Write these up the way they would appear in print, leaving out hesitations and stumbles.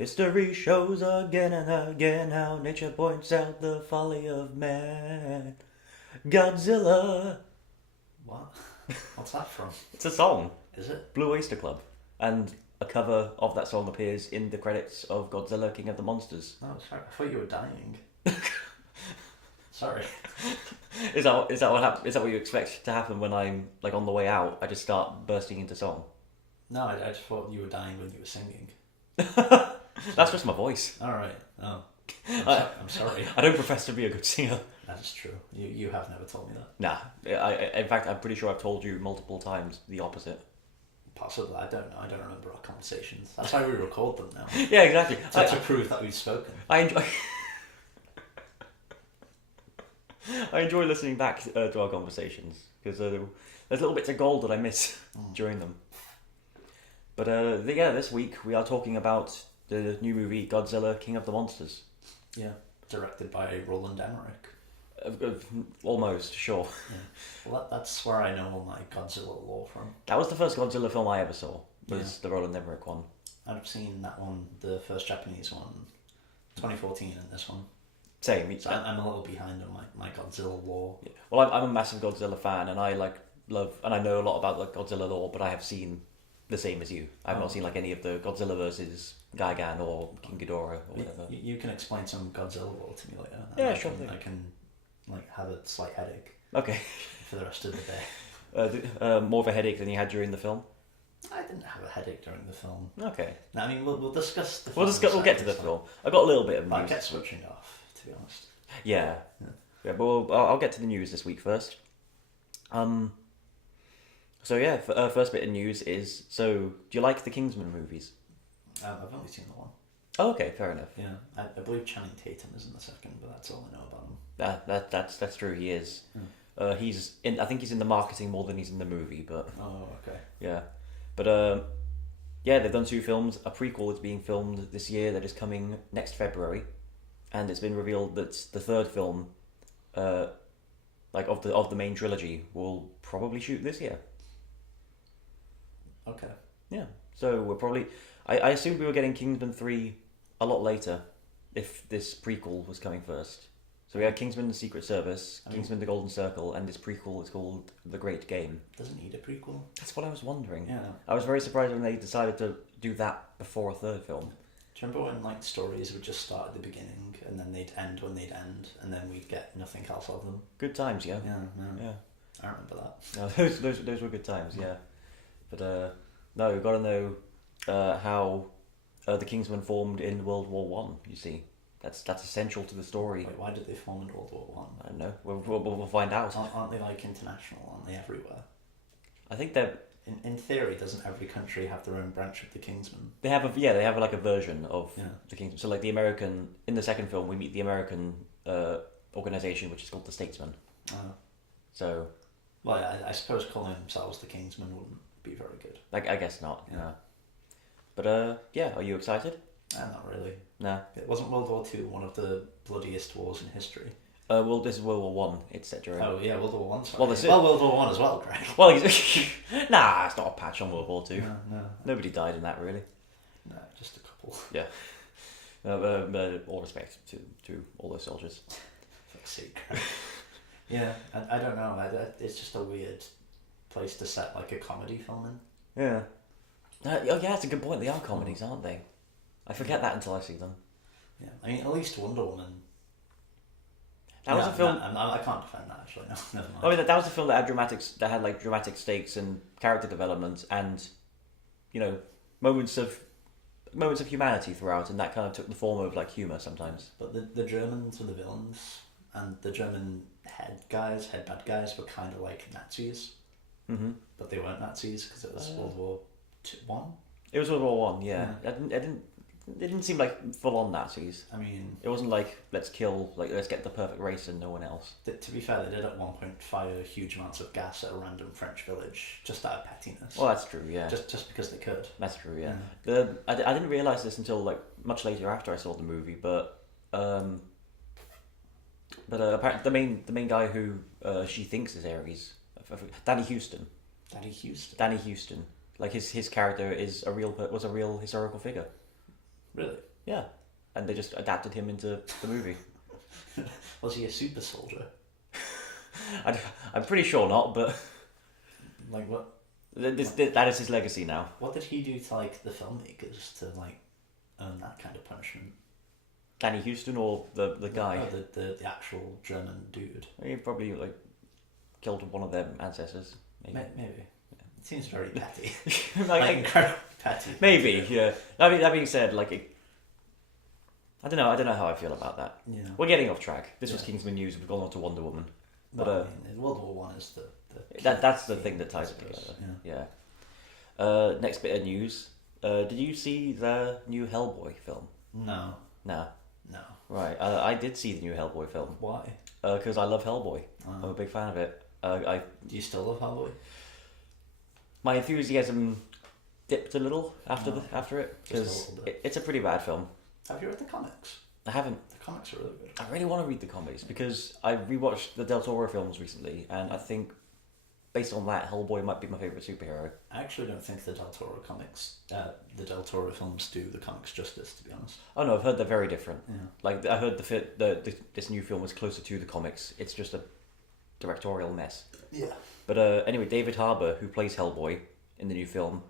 History shows again and again how nature points out the folly of man. Godzilla. What? What's that from? It's a song. Is it? Blue Oyster Club. And a cover of that song appears in the credits of Godzilla King of the Monsters. Oh, sorry. I thought you were dying. Sorry. Is that what you expect to happen when I'm like on the way out? I just start bursting into song. No, I just thought you were dying when you were singing. That's just my voice. All right. Oh. I'm sorry. I don't profess to be a good singer. That is true. You have never told me that. Nah. In fact, I'm pretty sure I've told you multiple times the opposite. Possibly. I don't know. I don't remember our conversations. That's why we record them now. Yeah, exactly. To prove that we've spoken. I enjoy. I enjoy listening back to our conversations because there's little bits of gold that I miss during them. But this week we are talking about the new movie Godzilla King of the Monsters. Yeah, directed by Roland Emmerich. Almost, sure. Yeah. Well, that's where I know all my Godzilla lore from. That was the first Godzilla film I ever saw. Was the Roland Emmerich one. I've seen that one, the first Japanese one, 2014, and this one. Same. So I'm a little behind on my Godzilla lore. Yeah. Well, I'm a massive Godzilla fan, and I love, and I know a lot about like Godzilla lore, but I have seen the same as you. I've not seen like any of the Godzilla versus Gigan or King Ghidorah or whatever. You can explain some Godzilla lore to me later. Yeah, sure thing. I can like have a slight headache. Okay. For the rest of the day. More of a headache than you had during the film. I didn't have a headache during the film. Okay. No, I mean we'll discuss the. We'll get to the film. I got a little bit of news. I get switching off, to be honest. Yeah. But I'll get to the news this week first. So yeah, first bit of news is, so do you like the Kingsman movies? I've only seen the one. Oh, okay, fair enough. Yeah, I believe Channing Tatum is in the second, but that's all I know about him. That's true. He is. He's in. I think he's in the marketing more than he's in the movie. But oh, okay. Yeah, but they've done two films. A prequel is being filmed this year that is coming next February, and it's been revealed that the third film, like of the main trilogy, will probably shoot this year. Okay. Yeah. So we're probably. I assumed we were getting Kingsman 3 a lot later, if this prequel was coming first. So we had Kingsman: The Secret Service, Kingsman: The Golden Circle, and this prequel is called The Great Game. Doesn't need a prequel. That's what I was wondering. Yeah. I was very surprised when they decided to do that before a third film. Do you remember when like stories would just start at the beginning and then they'd end when they'd end, and then we'd get nothing else of them? Good times, yeah. Yeah. I remember that. No, those were good times, yeah. But no, we've got to know how the Kingsmen formed in World War One. You see, that's essential to the story. Wait, why did they form in World War One? I don't know. We'll find out. Aren't they like international? Aren't they everywhere? I think they're. In theory, doesn't every country have their own branch of the Kingsmen? They have like a version of the Kingsmen. So like the American, in the second film, we meet the American organization, which is called the Statesmen. So. Well, I suppose calling themselves the Kingsmen wouldn't be very good. Like, I guess not. Yeah. No. But are you excited? Not really. No. It wasn't World War II one of the bloodiest wars in history. Well, this is World War One. It's set during. Oh yeah, World War One. Well, World War One as well, Greg. Well, nah, it's not a patch on World War Two. No. Nobody died in that, really. No, just a couple. Yeah. All respect to all those soldiers. Fuck's sake. Yeah, I don't know. It's just a weird place to set like a comedy film in. Yeah. Yeah, that's a good point. They are comedies, aren't they? I forget that until I see them. Yeah, I mean, at least Wonder Woman. That was a film. I can't defend that actually. No, never mind. I mean, that was a film that had like dramatic stakes and character development, and moments of humanity throughout, and that kind of took the form of like humor sometimes. But the Germans were the villains, and the German head bad guys were kind of like Nazis. Mm-hmm. But they weren't Nazis because it was World War One. It was World War One, yeah. It didn't seem like full on Nazis. I mean, it wasn't like let's get the perfect race and no one else. To be fair, they did at one point fire huge amounts of gas at a random French village just out of pettiness. Well, that's true, yeah. Just because they could. That's true, yeah. I didn't realise this until like much later after I saw the movie, but apparently the main guy who she thinks is Ares, Danny Houston. Danny Houston. Danny Houston. Like his character was a real historical figure. Really? Yeah, and they just adapted him into the movie. Was he a super soldier? I'm pretty sure not, but Like what? that is his legacy now. What did he do to like the filmmakers to like earn that kind of punishment? Danny Houston or the guy? Oh, the actual German dude. He probably like killed one of their ancestors. Maybe. Maybe. It seems very petty. like incredibly petty. maybe, yeah. That being said, I don't know how I feel about that. Yeah. We're getting off track. This was Kingsman news. We've gone on to Wonder Woman. But Well, I mean, World War One is the that's the thing that ties it together. Yeah. Next bit of news. Did you see the new Hellboy film? No. No. No. Right. I did see the new Hellboy film. Why? Because I love Hellboy. I'm a big fan of it. Do you still love Hellboy? My enthusiasm dipped a little after it Just a because little bit. it's a pretty bad film. Have you read the comics? I haven't. The comics are really good. I really want to read the comics because I rewatched the Del Toro films recently, and I think based on that, Hellboy might be my favorite superhero. I actually don't think the Del Toro comics, the Del Toro films do the comics justice, to be honest. Oh no, I've heard they're very different. Yeah. Like I heard this new film was closer to the comics. It's just a directorial mess. Yeah. But anyway, David Harbour, who plays Hellboy in the new film,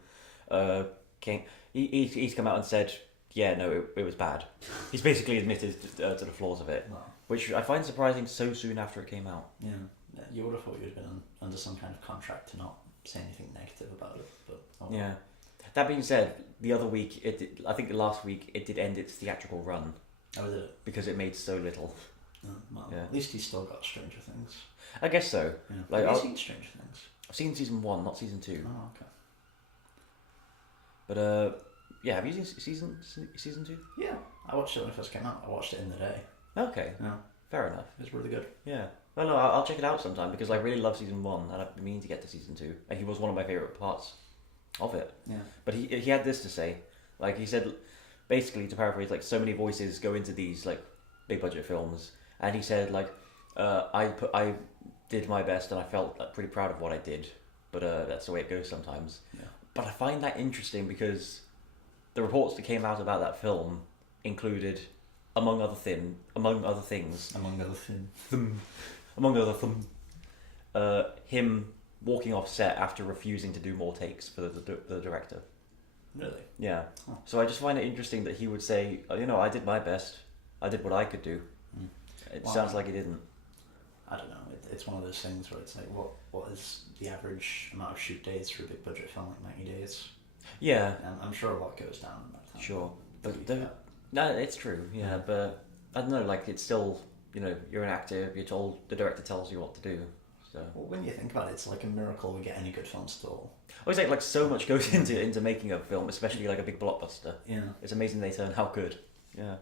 he's come out and said, yeah, no, it was bad. He's basically admitted to the flaws of it, No. which I find surprising so soon after it came out. Yeah. You would have thought you'd been under some kind of contract to not say anything negative about it, but Yeah. That being said, the other week, I think last week, it did end its theatrical run. Oh, did it? Because it made so little. Well, Yeah. at least he's still got Stranger Things. I guess so. Yeah. Like, Have you seen Stranger Things? I've seen season 1, not season 2. Oh, okay. But yeah, have you seen season 2? Yeah, I watched it when it first came out. I watched it in the day. Okay, Yeah, fair enough. it was really good. Yeah. Well, no, I'll check it out sometime because I really love season 1 and I've been meaning to get to season 2. And he was one of my favourite parts of it. Yeah. But he had this to say. Like, he said, basically, to paraphrase, like, so many voices go into these, like, big budget films. And he said, like, I did my best and I felt like, pretty proud of what I did. But that's the way it goes sometimes. Yeah. But I find that interesting because the reports that came out about that film included, among other things, Among other things. him walking off set after refusing to do more takes for the director. Really? Yeah. Huh. So I just find it interesting that he would say, oh, I did my best. I did what I could do. It Well, sounds like he didn't. I don't know. It's one of those things where it's like, what is the average amount of shoot days for a big budget film? Like 90 days. Yeah. I'm sure a lot goes down in that time. Sure. But Yeah. no, it's true. Yeah, but I don't know. Like, it's still, you're an actor. You're told, the director tells you what to do. So. Well, when you think about it, it's like a miracle we get any good films at all. I always like so much goes into making a film, especially like a big blockbuster. Yeah. It's amazing they turn out good. Yeah.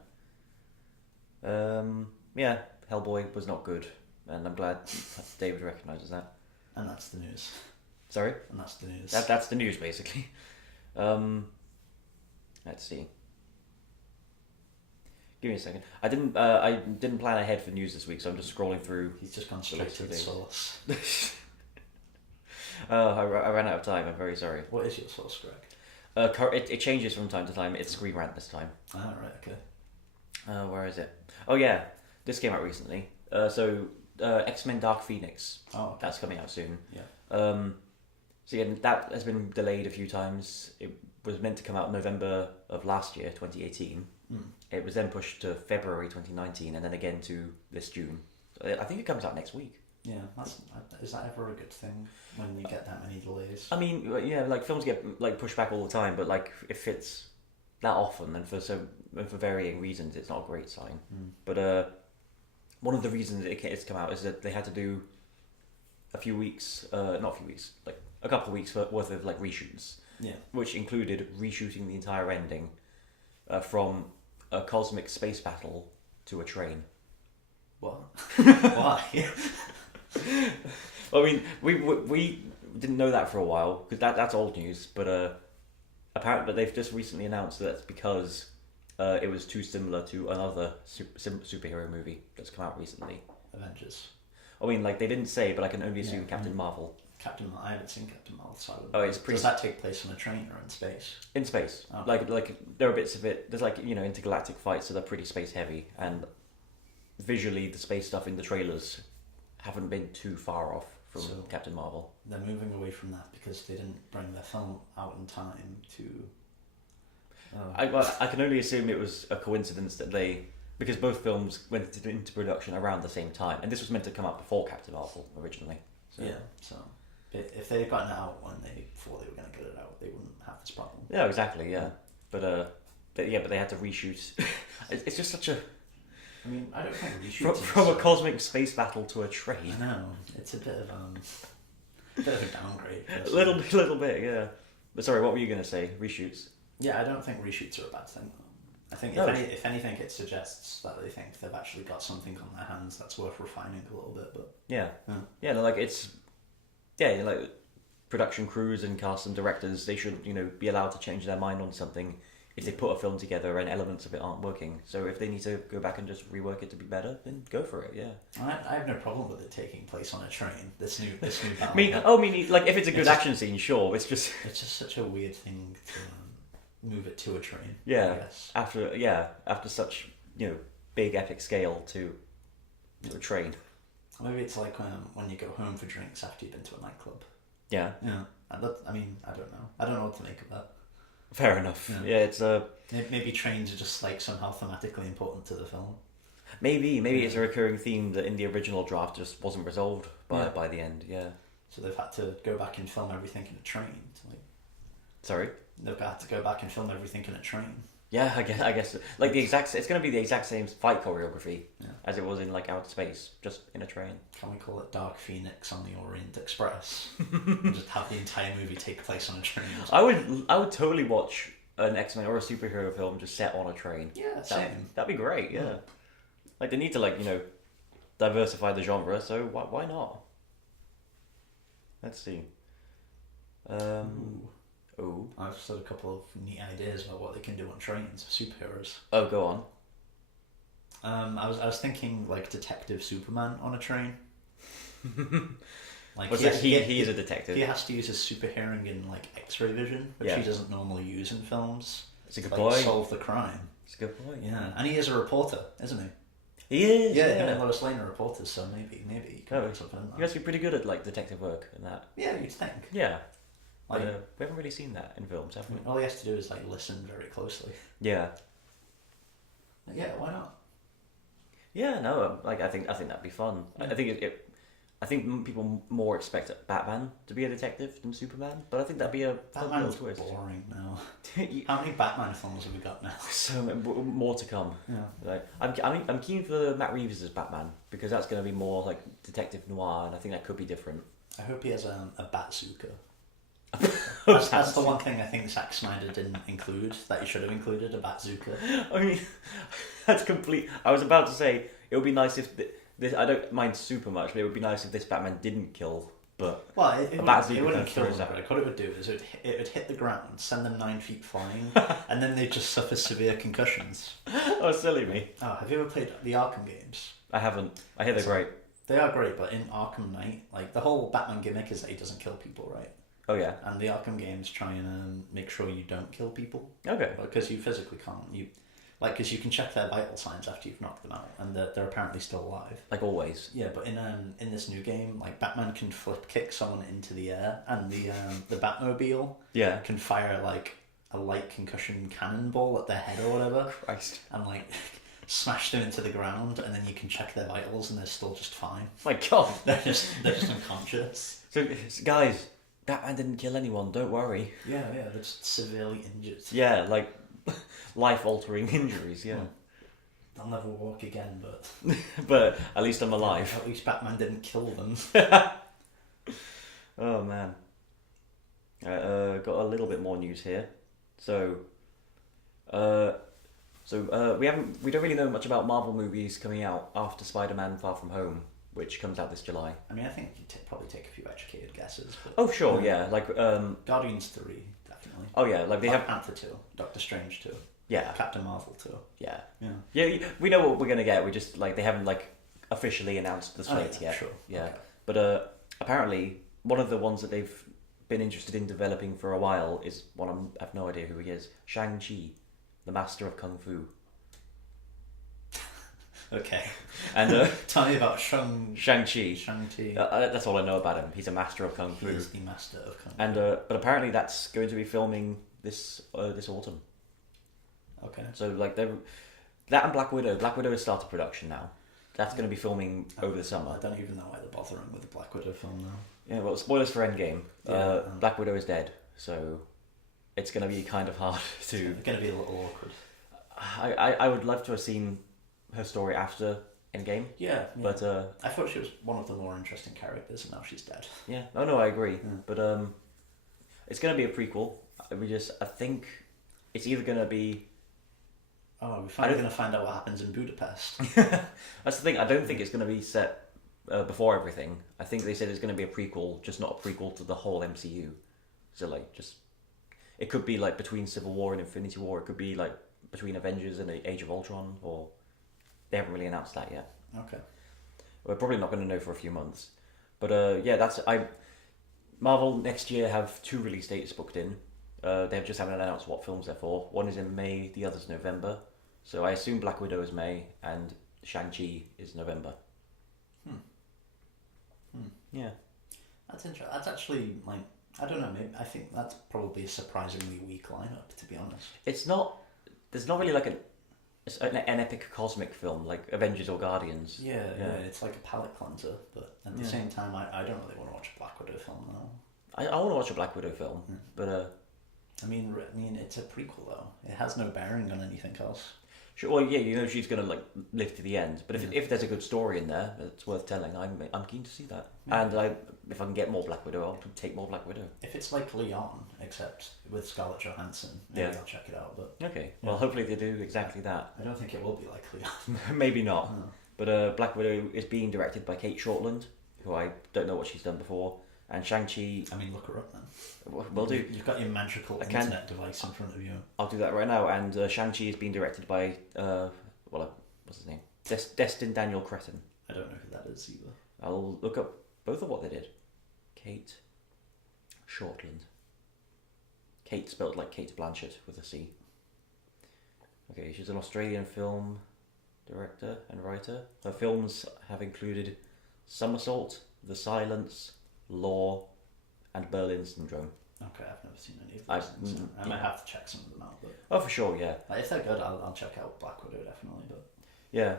Yeah. Hellboy was not good, and I'm glad David recognises that. And that's the news. Sorry. And that's the news. That's the news basically. Let's see. Give me a second. I didn't plan ahead for news this week, so I'm just scrolling through. He's just gone straight to the source. I ran out of time. I'm very sorry. What is your source, Greg? It changes from time to time. It's Screen Rant this time. Ah, right, okay. Where is it? Oh yeah, this came out recently. X-Men Dark Phoenix. Oh, okay. That's coming out soon. Yeah. So yeah, that has been delayed a few times. It was meant to come out November of last year, 2018. It was then pushed to February 2019, and then again to this June. So I think it comes out next week. Yeah, is that ever a good thing when you get that many delays? I mean, yeah, like films get like pushed back all the time, but like if it's that often and for varying reasons, it's not a great sign. But one of the reasons it's come out is that they had to do a couple of weeks worth of like reshoots. Yeah. Which included reshooting the entire ending from a cosmic space battle to a train. What? Why? I mean, we didn't know that for a while because that's old news. But apparently they've just recently announced that that's because it was too similar to another superhero movie that's come out recently. Avengers. I mean, like they didn't say, but I can only assume Captain Marvel. I haven't seen Captain Marvel, so Oh, it's pretty does that take place on a train or in space? in space. Okay. Like there are bits of it. There's like intergalactic fights, so they're pretty space heavy, and visually the space stuff in the trailers haven't been too far off from So- Captain Marvel. They're moving away from that because they didn't bring their film out in time to. I can only assume it was a coincidence that because both films went into production around the same time, and this was meant to come out before Captain Marvel originally. So. Yeah, so if they had gotten it out when they thought they were going to get it out, they wouldn't have this problem. Yeah, exactly. Yeah, but they had to reshoot. It's just such a. I mean, I don't think reshoots From a cosmic space battle to a train. I know it's a bit of a downgrade. A little bit, yeah. But sorry, what were you going to say? Reshoots? Yeah, I don't think reshoots are a bad thing. I think No. if anything, it suggests that they think they've actually got something on their hands that's worth refining a little bit. But Yeah. Yeah. Yeah, no, like production crews and cast and directors, they should, be allowed to change their mind on something if they put a film together and elements of it aren't working. So if they need to go back and just rework it to be better, then go for it, yeah. I have no problem with it taking place on a train. This new battle. Like if it's a good action scene, sure. It's just It's just such a weird thing to move it to a train. Yeah. I guess. after such big epic scale to a train. Maybe it's like when you go home for drinks after you've been to a nightclub. Yeah, Yeah. I mean, I don't know. I don't know what to make of that. fair enough. Yeah. Yeah, it's Maybe trains are just like somehow thematically important to the film. maybe it's a recurring theme that in the original draft just wasn't resolved by the end. Yeah. So they've had to go back and film everything in a train. Sorry. They've had to go back and film everything in a train. Yeah, I guess like it's going to be the exact same fight choreography Yeah. as it was in like outer space, just in a train. Can we call it Dark Phoenix on the Orient Express? And just have the entire movie take place on a train. I would totally watch an X-Men or a superhero film just set on a train. Yeah, same. That'd be great. Yeah. Like they need to diversify the genre, so why not? Let's see. Oh. I've said a couple of neat ideas about what they can do on trains for superheroes. Oh, go on. I was thinking like Detective Superman on a train. Like He is a detective. He has to use his super hearing in like X-ray vision, which he doesn't normally use in films. It's a good to, point. Solve the crime. It's a good point. Yeah, and he is a reporter, isn't he? He is. Yeah, him and Lois Lane are reporters, so maybe he can Oh, do something. He must be pretty good at like detective work and that. Yeah, you'd think. Yeah. Like, We haven't really seen that in films, have we? all he has to do is like listen very closely. Yeah. Yeah, why not? Yeah, no, I think that'd be fun. Yeah. I think people more expect Batman to be a detective than Superman, but I think that'd be a fun little Batman's twist. boring now. How many Batman films have we got now? So more to come. Yeah. Like, I'm keen for Matt Reeves as Batman because that's going to be more like detective noir, and I think that could be different. I hope he has a Batsuka. That's the one thing I think Zack Snyder didn't include that he should have included, a Batsuka. I mean, that's complete. I was about to say it would be nice if this. I don't mind super much, but it would be nice if this Batman didn't kill. But Well, it Batsuka wouldn't comes kill through them, his- but what it would do is it would hit the ground, send them 9 feet flying, and then they'd just suffer severe concussions. oh, silly me! Oh, have you ever played the Arkham games? I haven't. I hear they're great. They are great, but in Arkham Knight, like the whole Batman gimmick is that he doesn't kill people, right? Oh yeah. And the Arkham games try and make sure you don't kill people Okay. because you physically can't. Because you can check their vital signs after you've knocked them out, and they're apparently still alive. Like always. Yeah, but in this new game, like Batman can flip kick someone into the air, and the Batmobile Yeah. can fire like a light concussion cannonball at their head or whatever, Christ. and like smash them into the ground, and then you can check their vitals, and they're still just fine. My God. They're just unconscious. So guys, Batman didn't kill anyone. Don't worry. Yeah, they're just severely injured. Yeah, like life-altering injuries. Yeah. They'll never walk again, but But at least I'm alive. at least Batman didn't kill them. Oh man. Got a little bit more news here. So we don't really know much about Marvel movies coming out after Spider-Man: Far From Home, which comes out this July. I mean, I think you'd probably take a few educated guesses. But Oh sure, yeah, like Guardians 3, definitely. oh yeah, like they Black have Panther 2, Doctor Strange 2, yeah, Captain Marvel 2. yeah, Yeah. yeah. We know what we're gonna get. We just like they haven't like officially announced the slate yet. Sure. Yeah, Okay. but apparently one of the ones that they've been interested in developing for a while is one I have no idea who he is. Shang-Chi, the master of kung fu. Okay. And tell me about Shang-Chi. That's all I know about him. He's a master of kung fu. He is the master of kung fu. And but apparently that's going to be filming this autumn. Okay. So like that and Black Widow. Black Widow has started production now. That's going to be filming over the summer. I don't even know why they're bothering with the Black Widow film now. Yeah, well, spoilers for Endgame. Yeah, Black Widow is dead, so it's going to be kind of hard to... It's going to be a little awkward. I would love to have seen her story after Endgame. Yeah. But I thought she was one of the more interesting characters, and now she's dead. Yeah. Oh, no, I agree. Yeah. But it's going to be a prequel. I think it's either going to be... Oh, we're finally going to find out what happens in Budapest. That's the thing. I don't think it's going to be set before everything. I think they said it's going to be a prequel, just not a prequel to the whole MCU. So like, it could be like between Civil War and Infinity War. It could be like between Avengers and Age of Ultron, or they haven't really announced that yet. Okay. We're probably not going to know for a few months. But Marvel next year have 2 release dates booked in. They just haven't announced what films they're for. One is in May, the other's November. So I assume Black Widow is May and Shang-Chi is November. Yeah. That's interesting. That's actually, like, I don't know, maybe, I think that's probably a surprisingly weak lineup, to be honest. It's not, there's not really like an epic cosmic film like Avengers or Guardians. Yeah, it's like a palate cleanser, but at the same time, I don't really want to watch a Black Widow film now. I want to watch a Black Widow film, but I mean, it's a prequel though. It has no bearing on anything else. Sure. Well, yeah, you know she's gonna like live to the end. But if there's a good story in there, it's worth telling. I'm keen to see that. Yeah. And if I can get more Black Widow, I'll take more Black Widow. If it's like Leon, except with Scarlett Johansson, maybe I'll check it out. But okay, well, hopefully they do exactly that. I don't think it will be like Leon. Maybe not. No. But Black Widow is being directed by Kate Shortland, who I don't know what she's done before. And Shang-Chi... I mean, look her up then. Will do. You've got your magical internet device in front of you. I'll do that right now. And Shang-Chi is being directed by... what's his name? Destin Daniel Cretton. I don't know who that is either. I'll look up both of what they did. Kate Shortland. Kate spelled like Kate Blanchett with a C. Okay, she's an Australian film director and writer. Her films have included Somersault, The Silence, Law, and Berlin Syndrome. Okay, I've never seen any of those. I might have to check some of them out. But oh, for sure, yeah. If they're good, I'll check out Black Widow definitely. But yeah,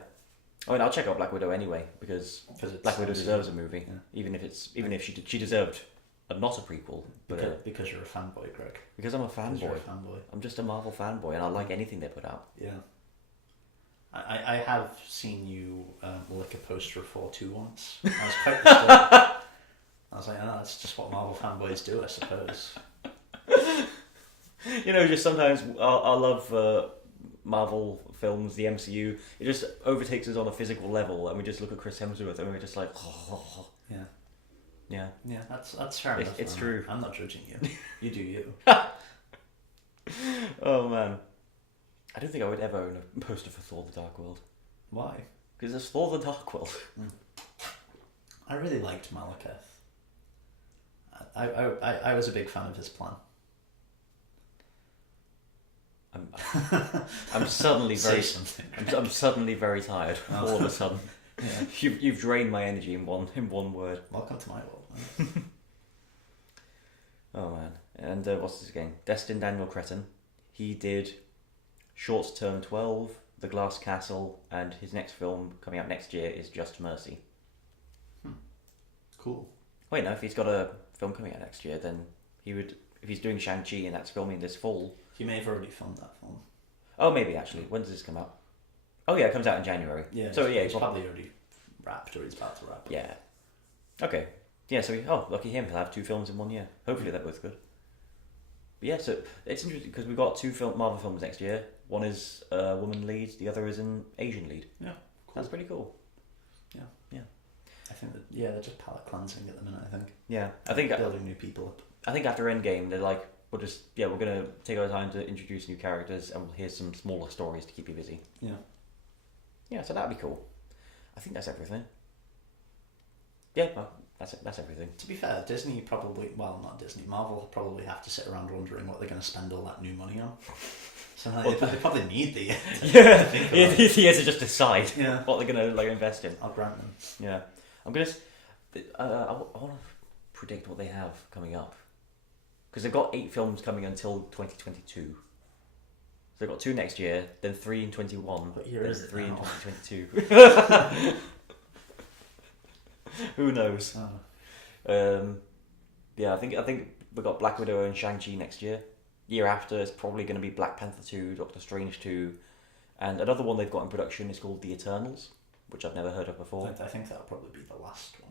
I mean, I'll check out Black Widow anyway because Black Widow deserves a movie, even if she deserved not a prequel. But because you're a fanboy, Greg. Because I'm a fanboy. You're a fanboy. I'm just a Marvel fanboy, and I like anything they put out. Yeah. I have seen you lick a poster of 4-2 once. I was quite disturbed. I was like, that's just what Marvel fanboys do, I suppose. You know, just sometimes I love Marvel films, the MCU. It just overtakes us on a physical level, and we just look at Chris Hemsworth, and we're just like, oh. Yeah. That's fair enough. It's true. I'm not judging you. You do you. Oh man, I don't think I would ever own a poster for Thor: The Dark World. Why? Because it's Thor: The Dark World. I really liked Malekith. I was a big fan of his plan. I'm suddenly very I'm suddenly very tired all of a sudden. Yeah. You've drained my energy in one word. Welcome to my world. Oh man. And what's this again? Destin Daniel Cretton. He did Short Term 12, The Glass Castle, and his next film coming out next year is Just Mercy. Cool. Wait, no, if he's got a film coming out next year, then he would, if he's doing Shang-Chi and that's filming this fall. He may have already filmed that film. Oh, maybe actually. When does this come out? Oh yeah, it comes out in January. Yeah. So yeah, he's probably already wrapped or he's about to wrap. Yeah. Okay. Yeah, so lucky him, he'll have 2 films in 1 year. Hopefully they're both good. But yeah, so it's interesting because we've got 2 Marvel films next year. One is a woman lead, the other is an Asian lead. Yeah. Cool. That's pretty cool. Yeah. Yeah. I think that, they're just palate cleansing at the minute, I think. Yeah. I think building new people up. I think after Endgame, they're like, we're going to take our time to introduce new characters and we'll hear some smaller stories to keep you busy. Yeah. Yeah, so that'd be cool. I think that's everything. Yeah, That's it. That's everything. To be fair, Disney probably, well, not Disney, Marvel probably have to sit around wondering what they're going to spend all that new money on. So they probably need the year to just decide what they're going to invest in. I'll grant them. Yeah, I'm gonna. I want to predict what they have coming up, because they've got 8 films coming until 2022. So they've got 2 next year, then 3 in 21, what year then is it 3 now? in 2022. Who knows? Yeah, I think we've got Black Widow and Shang-Chi next year. Year after, it's probably going to be Black Panther 2, Doctor Strange 2, and another one they've got in production is called The Eternals, which I've never heard of before. I think that'll probably be the last one.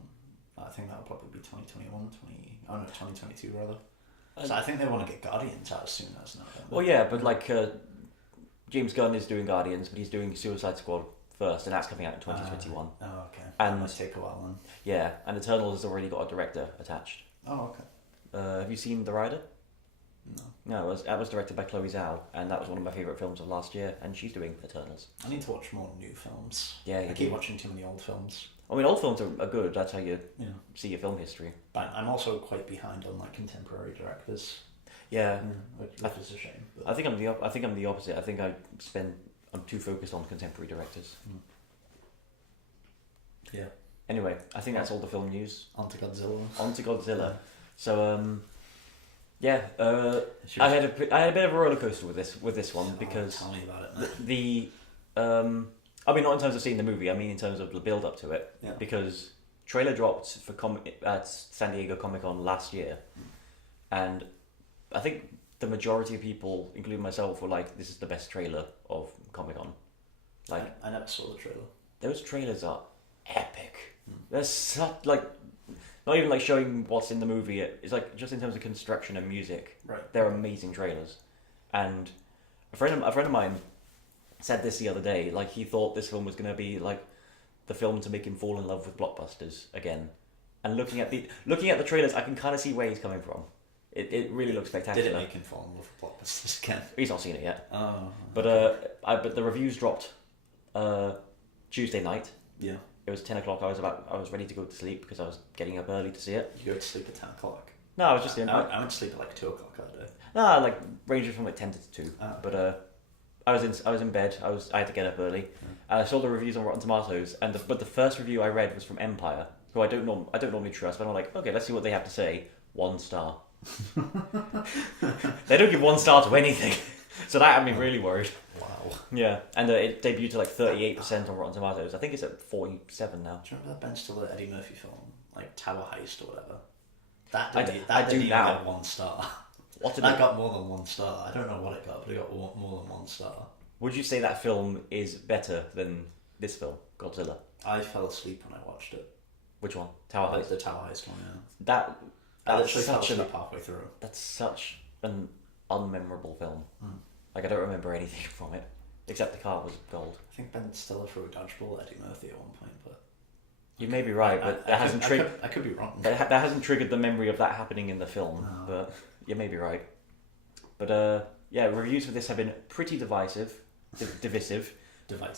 I think that'll probably be 2022 rather. So I think they want to get Guardians out as soon as now. Well, yeah, but James Gunn is doing Guardians, but he's doing Suicide Squad first, and that's coming out in 2021. Oh, okay. And that must take a while then. Yeah, and Eternals has already got a director attached. Oh, okay. Have you seen The Rider? No. No, that was directed by Chloe Zhao, and that was one of my favourite films of last year, and she's doing Eternals. I need to watch more new films. Yeah, I keep watching too many old films. I mean, old films are good. That's how you see your film history. But I'm also quite behind on contemporary directors. Yeah, which is a shame. But... I think I'm the opposite. I think I'm too focused on contemporary directors. Yeah. Anyway, I think that's all the film news. On to Godzilla. Yeah. So yeah, I had a bit of a roller coaster with this one because tell me about it. I mean, not in terms of seeing the movie. I mean, in terms of the build up to it. Yeah. Because trailer dropped at San Diego Comic-Con last year, and I think the majority of people, including myself, were like, "This is the best trailer of Comic-Con." I never saw the trailer. Those trailers are epic. They're such not even showing what's in the movie. It's just in terms of construction and music. Right. They're amazing trailers. And a friend of mine said this the other day. He thought this film was going to be the film to make him fall in love with blockbusters again. And looking at the trailers, I can kind of see where he's coming from. It really looks spectacular. Did it make him fall in love with blockbusters again? He's not seen it yet. Oh. But the reviews dropped Tuesday night. Yeah. It was 10 o'clock. I was ready to go to sleep because I was getting up early to see it. You go to sleep at 10 o'clock? No, I was just I went to sleep at 2 o'clock that day. No, ranging from 10 to 2. Oh. But I was in bed. I had to get up early. And I saw the reviews on Rotten Tomatoes, but the first review I read was from Empire, who I don't normally trust. But I'm like, okay, let's see what they have to say. 1 star. They don't give 1 star to anything, so that had me really worried. Wow. Yeah, and it debuted to 38% on Rotten Tomatoes. I think it's at 47 now. Do you remember that Ben Stiller Eddie Murphy film, Tower Heist or whatever? That didn't even get 1 star. That got more than 1 star. I don't know what it got, but it got more than 1 star. Would you say that film is better than this film, Godzilla? I fell asleep when I watched it. Which one? Tower Heist. The Tower Heist one, yeah. I literally fell asleep halfway through. That's such an unmemorable film. I don't remember anything from it except the car was gold. I think Ben Stiller threw a dodgeball at Eddie Murphy at one point, but you may be right, but that hasn't triggered. I could be wrong. That hasn't triggered the memory of that happening in the film, but you may be right. But yeah, reviews for this have been pretty divisive. Divisive. No.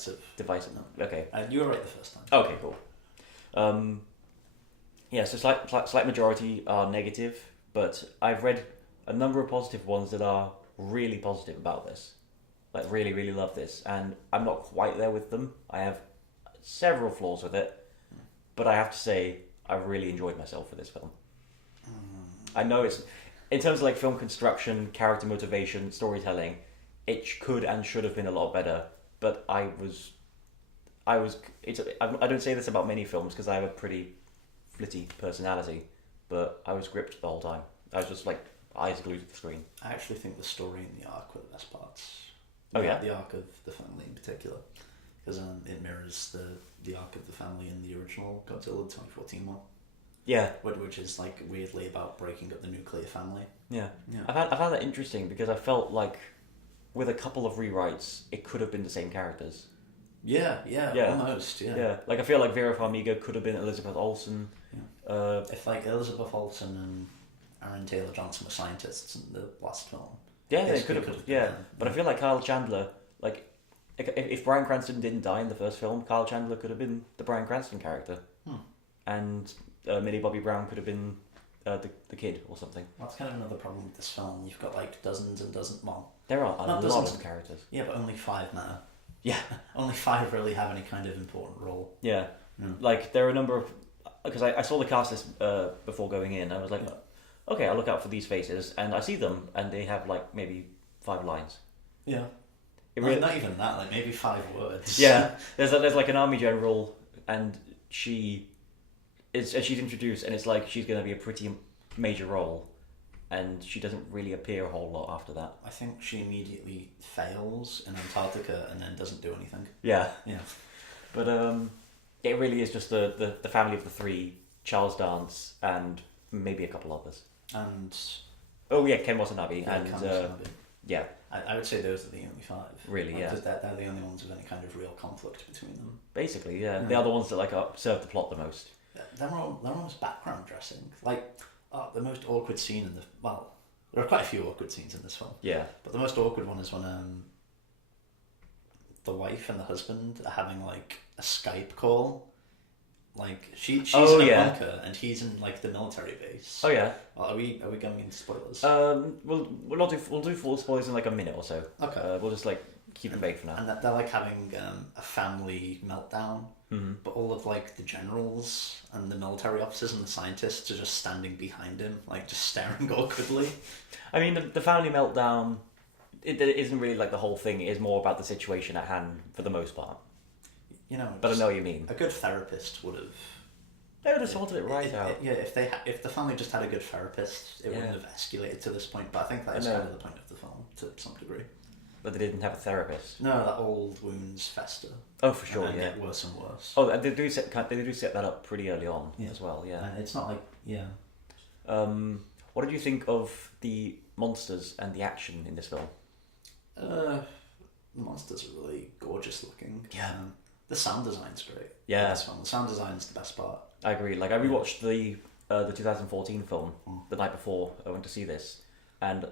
Okay. You were right the first time. Okay, cool. Yeah, so slight majority are negative, but I've read a number of positive ones that are really positive about this. Really, really love this. And I'm not quite there with them. I have several flaws with it, but I have to say I really enjoyed myself with this film. I know it's, in terms of film construction, character motivation, storytelling, it could and should have been a lot better, but I don't say this about many films because I have a pretty flitty personality, but I was gripped the whole time. I was just eyes glued to the screen. I actually think the story and the arc were the best parts. Oh yeah? The arc of the family in particular, because it mirrors the arc of the family in the original Godzilla 2014 one. Yeah. Which is weirdly about breaking up the nuclear family. Yeah. I found that interesting because I felt with a couple of rewrites, it could have been the same characters. Yeah, almost, yeah. Yeah, I feel like Vera Farmiga could have been Elizabeth Olsen. Yeah. If Elizabeth Olsen and Aaron Taylor Johnson were scientists in the last film. Yeah, they could have. Yeah, but I feel like Kyle Chandler, if Bryan Cranston didn't die in the first film, Kyle Chandler could have been the Bryan Cranston character. And Millie Bobby Brown could have been the kid or something. That's kind of another problem with this film. You've got like dozens and dozens. Well, there are a lot dozens of characters. Yeah, but only 5 matter. Yeah, only 5 really have any kind of important role. Yeah, like there are a number of because I saw the cast list before going in. I was like, okay, I'll look out for these faces, and I see them, and they have like maybe 5 lines. Yeah. Not even that, like maybe 5 words. Yeah, there's like an army general, and she's introduced, and it's like she's going to be a pretty major role, and she doesn't really appear a whole lot after that. I think she immediately fails in Antarctica and then doesn't do anything. Yeah. Yeah. But it really is just the family of the 3, Charles Dance, and maybe a couple others. And Ken Watanabe, and yeah. I would say those are the only 5. Really, yeah. Because they're the only ones with any kind of real conflict between them. Basically, yeah. They are the ones that like serve the plot the most. They're almost background dressing. Like the most awkward scene in there are quite a few awkward scenes in this film. Yeah. But the most awkward one is when the wife and the husband are having like a Skype call. Like she's in a bunker and he's in like the military base. Oh yeah. Well, are we going into spoilers? We'll do full spoilers in like a minute or so. Okay. We'll just like keep it vague for now. And they're like having a family meltdown. Mm-hmm. But all of like the generals and the military officers and the scientists are just standing behind him, like just staring awkwardly. I mean, the family meltdown. It isn't really like the whole thing. It is more about the situation at hand for the most part. But I know what you mean. A good therapist would have. They would have sorted it right out. If the family just had a good therapist, it wouldn't have escalated to this point. But I think that is kind of the point of the film to some degree. But they didn't have a therapist. No, that old wounds fester. Oh, for sure, and yeah. Get worse and worse. Oh, they do set that up pretty early on as well. Yeah. And it's not like What did you think of the monsters and the action in this film? The monsters are really gorgeous looking. Yeah. The sound design's great. Yeah. This one. The sound design's the best part. I agree. Like I rewatched the 2014 film the night before I went to see this, and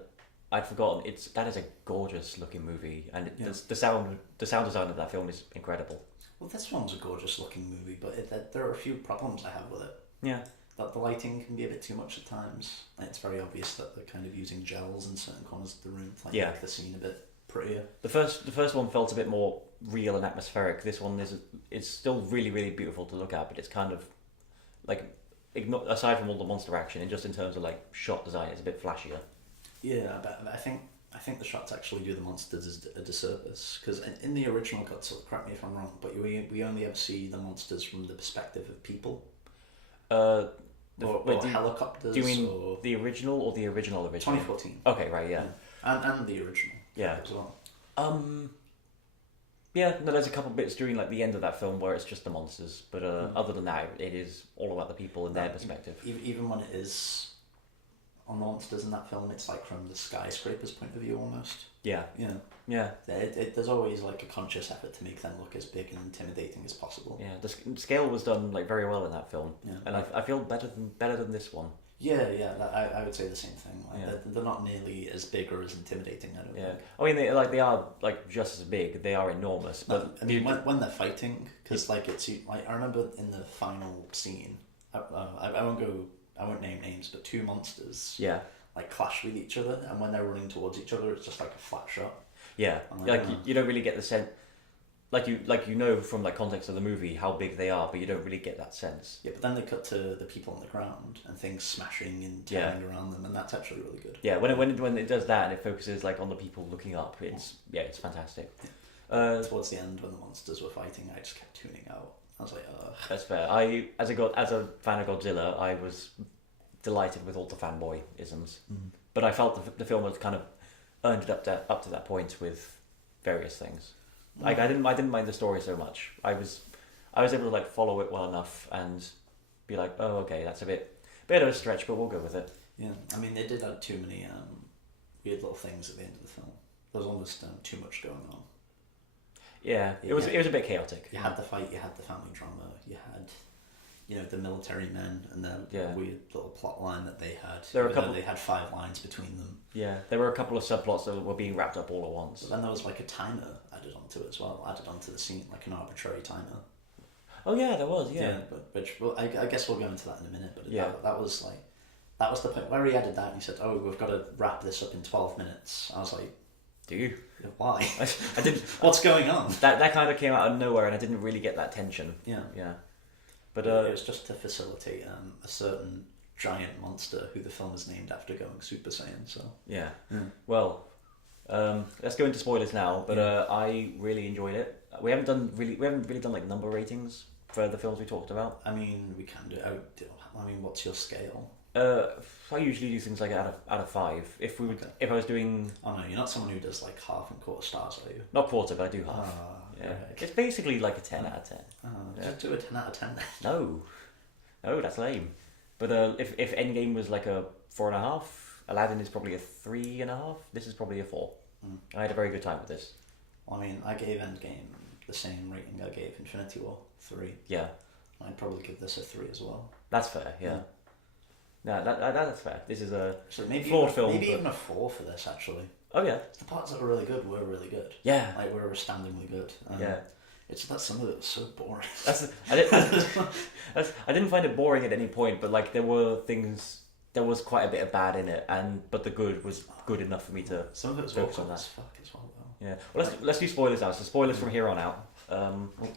I'd forgotten that is a gorgeous looking movie, and the sound design of that film is incredible. Well, this one's a gorgeous looking movie, but there are a few problems I have with it. Yeah. That the lighting can be a bit too much at times. It's very obvious that they're kind of using gels in certain corners of the room to make the scene a bit prettier. The first one felt a bit more real and atmospheric. This one is still really, really beautiful to look at, but it's kind of like aside from all the monster action and just in terms of like shot design, it's a bit flashier. Yeah, but I think the shots actually do the monsters a disservice, because in the original Godzilla, correct me if I'm wrong, but we only ever see the monsters from the perspective of people. Or helicopters. Do you mean the original or the original? 2014. Okay, right, yeah. And the original. Yeah. As well. Yeah, no, there's a couple bits during like the end of that film where it's just the monsters, but other than that, it is all about the people and their perspective. Even when it is on the monsters in that film, it's like from the skyscraper's point of view almost. Yeah. Yeah. Yeah. There's always like a conscious effort to make them look as big and intimidating as possible. Yeah, the scale was done like very well in that film, and I feel better than this one. Yeah, I would say the same thing. They're not nearly as big or as intimidating. I don't think. I mean, they are like just as big. They are enormous. But I mean, when they're fighting, because like it's like I remember in the final scene, I won't name names, but 2 monsters. Yeah. Like clash with each other, and when they're running towards each other, it's just like a flat shot. Yeah, you don't really get the sense. Like you know from like context of the movie how big they are, but you don't really get that sense. Yeah, but then they cut to the people on the ground and things smashing and tearing around them, and that's actually really good. Yeah, when it does that and it focuses like on the people looking up, it's fantastic. Yeah. Towards the end when the monsters were fighting, I just kept tuning out. I was like, ugh. That's fair. As a fan of Godzilla, I was delighted with all the fanboy-isms, but I felt the film had kind of earned it up to that point with various things. Like I didn't mind the story so much. I was able to like follow it well enough and be like, oh okay, that's a bit of a stretch, but we'll go with it. Yeah, I mean they did add too many weird little things at the end of the film. There was almost too much going on. Yeah, it was a bit chaotic. You had the fight, you had the family drama, you had the military men and the weird little plot line that they had. They had 5 lines between them. Yeah, there were a couple of subplots that were being wrapped up all at once. But then there was like a timer added onto it as well, added onto the scene, like an arbitrary timer. Oh yeah, there was. Yeah. but which well, I guess we'll go into that in a minute. But Yeah. that was the point where he added that and he said, "Oh, we've got to wrap this up in 12 minutes." I was like, Do you? "Why? I didn't. What's going on?" That kind of came out of nowhere, and I didn't really get that tension. Yeah. Yeah. But it was just to facilitate a certain giant monster who the film is named after going Super Saiyan. So yeah. Well, let's go into spoilers now. But I really enjoyed it. We haven't really done like number ratings for the films we talked about. I mean, we can do. I mean, what's your scale? I usually do things like out of 5. If I was doing. Oh no, you're not someone who does like half and quarter stars, are you? Not quarter, but I do half. Yeah. Right. It's basically like a 10 out of 10. Just do a 10 out of 10 then. No, that's lame. But if Endgame was like a 4.5, Aladdin is probably a 3.5. This is probably a 4. I had a very good time with this. Well, I mean, I gave Endgame the same rating I gave Infinity War, 3. Yeah. I'd probably give this a 3 as well. That's fair. Yeah. No, that's fair. This is a maybe flawed film. Maybe even a 4 for this actually. Oh yeah. The parts that were really good were really good. Yeah. Like were astoundingly good. Yeah. It's that some of it was so boring. I didn't find it boring at any point, but like there was quite a bit of bad in it, but the good was good enough for me to. Some of it was focus on awkward that. as fuck as well though. Yeah. Well, let's do spoilers now. So spoilers from here on out.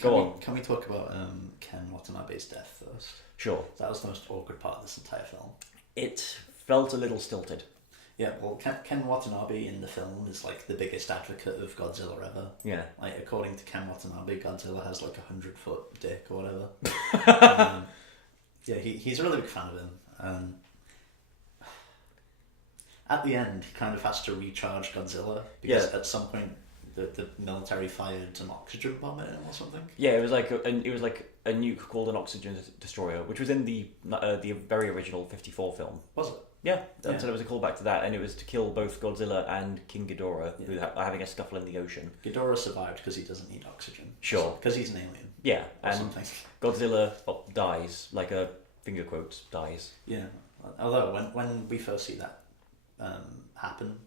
Go on. Can we talk about Ken Watanabe's death first? Sure. That was the most awkward part of this entire film. It felt a little stilted. Yeah, well, Ken Watanabe in the film is like the biggest advocate of Godzilla ever. Yeah. Like according to Ken Watanabe, Godzilla has like 100-foot dick or whatever. Yeah, he's a really big fan of him. At the end, he kind of has to recharge Godzilla because at some point the military fired an oxygen bomb at him or something. Yeah, it was like a nuke called an oxygen destroyer, which was in the very original 54 film. Was it? Yeah, so there was a callback to that, and it was to kill both Godzilla and King Ghidorah, who are having a scuffle in the ocean. Ghidorah survived because he doesn't need oxygen. Sure. Because he's an alien. Yeah, and something. Godzilla dies, like a finger quotes, dies. Yeah, although when we first see that happen,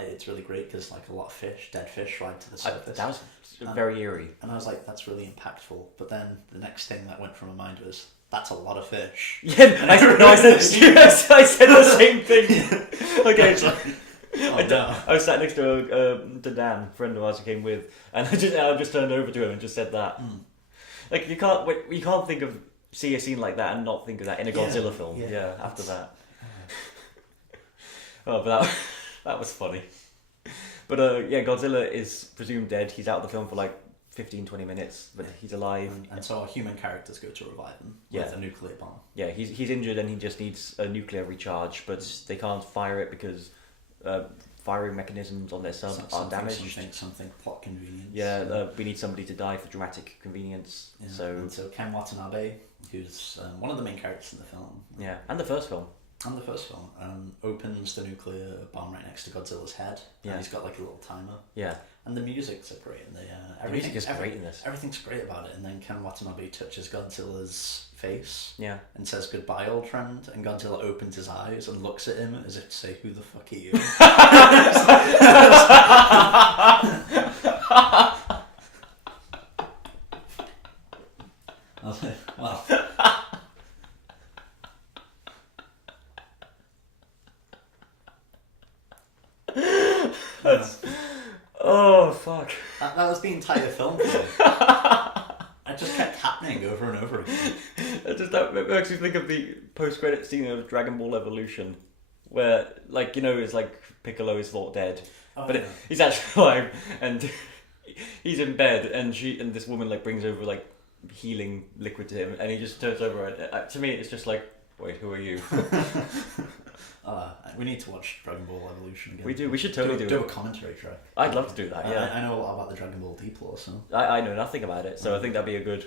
it's really great because like a lot of dead fish ride to the surface. That was very eerie. And I was like, that's really impactful. But then the next thing that went through my mind was, that's a lot of fish. Yeah, I said the same thing. Okay, so I was sat next to Dan, a friend of ours who came with, and I just turned over to him and just said that. Like you can't see a scene like that and not think of that in a Godzilla film. Yeah, after that. Oh, but that was funny. But Godzilla is presumed dead. He's out of the film for like 15-20 minutes, but he's alive. And so our human characters go to revive him with a nuclear bomb. Yeah, he's injured and he just needs a nuclear recharge, but they can't fire it because firing mechanisms on their sub are damaged. Something plot convenience. Yeah, we need somebody to die for dramatic convenience. Yeah. So Ken Watanabe, who's one of the main characters in the film. Yeah, and the first film. Opens the nuclear bomb right next to Godzilla's head. Yeah. And he's got like a little timer. Yeah. And the music's great. And the music is great in this. Everything's great about it. And then Ken Watanabe touches Godzilla's face. Yeah. And says, "Goodbye, old friend." And Godzilla opens his eyes and looks at him as if to say, "Who the fuck are you?" I was like, wow. Oh fuck! That was the entire film. It just kept happening over and over again. That makes me think of the post-credit scene of Dragon Ball Evolution, where it's like Piccolo is thought dead, but he's actually alive, and he's in bed, and this woman brings over healing liquid to him, and he just turns over. And to me, it's just like, wait, who are you? We need to watch Dragon Ball Evolution again. We do. We should totally do a commentary track. I'd love to do that. Yeah, I know a lot about the Dragon Ball D lore, so I know nothing about it. So I think that'd be a good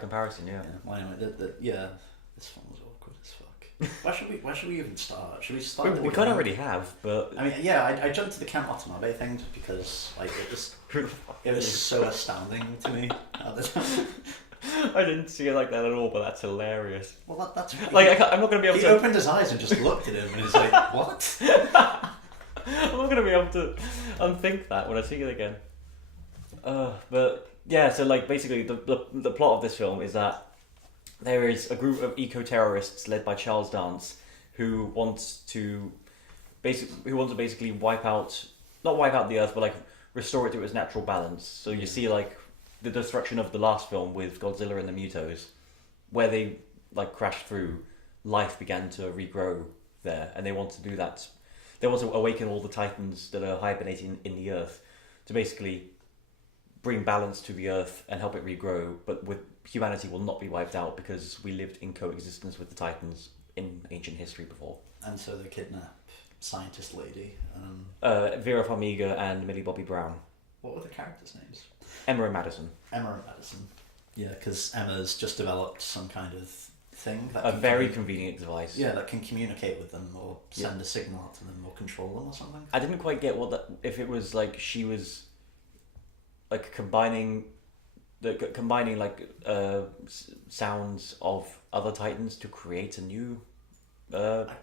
comparison. Yeah. Well, anyway, this one was awkward as fuck. Where should we even start? Should we start? We kind of already have, but I mean, I jumped to the Ken Watanabe thing just because it was so astounding to me at the time. I didn't see it like that at all, but that's hilarious. Well, that's I'm not going to be able to. He opened his eyes and just looked at him, and he's like, "What?" I'm not going to be able to unthink that when I see it again. But Yeah, so like basically the plot of this film is that there is a group of eco-terrorists led by Charles Dance who want to basically not wipe out the Earth, but like restore it to its natural balance. So you see like the destruction of the last film with Godzilla and the Mutos, where they like crashed through, life began to regrow there, and they want to do that. They want to awaken all the titans that are hibernating in the Earth to basically bring balance to the Earth and help it regrow, but humanity will not be wiped out because we lived in coexistence with the titans in ancient history before. And so they kidnap scientist lady. Vera Farmiga and Millie Bobby Brown. What were the characters' names? Emma and Madison. Emma and Madison. Yeah, because Emma's just developed some kind of thing that a very convenient device. Yeah, that can communicate with them or send a signal out to them or control them or something. I didn't quite get if it was like she was like combining sounds of other titans to create a new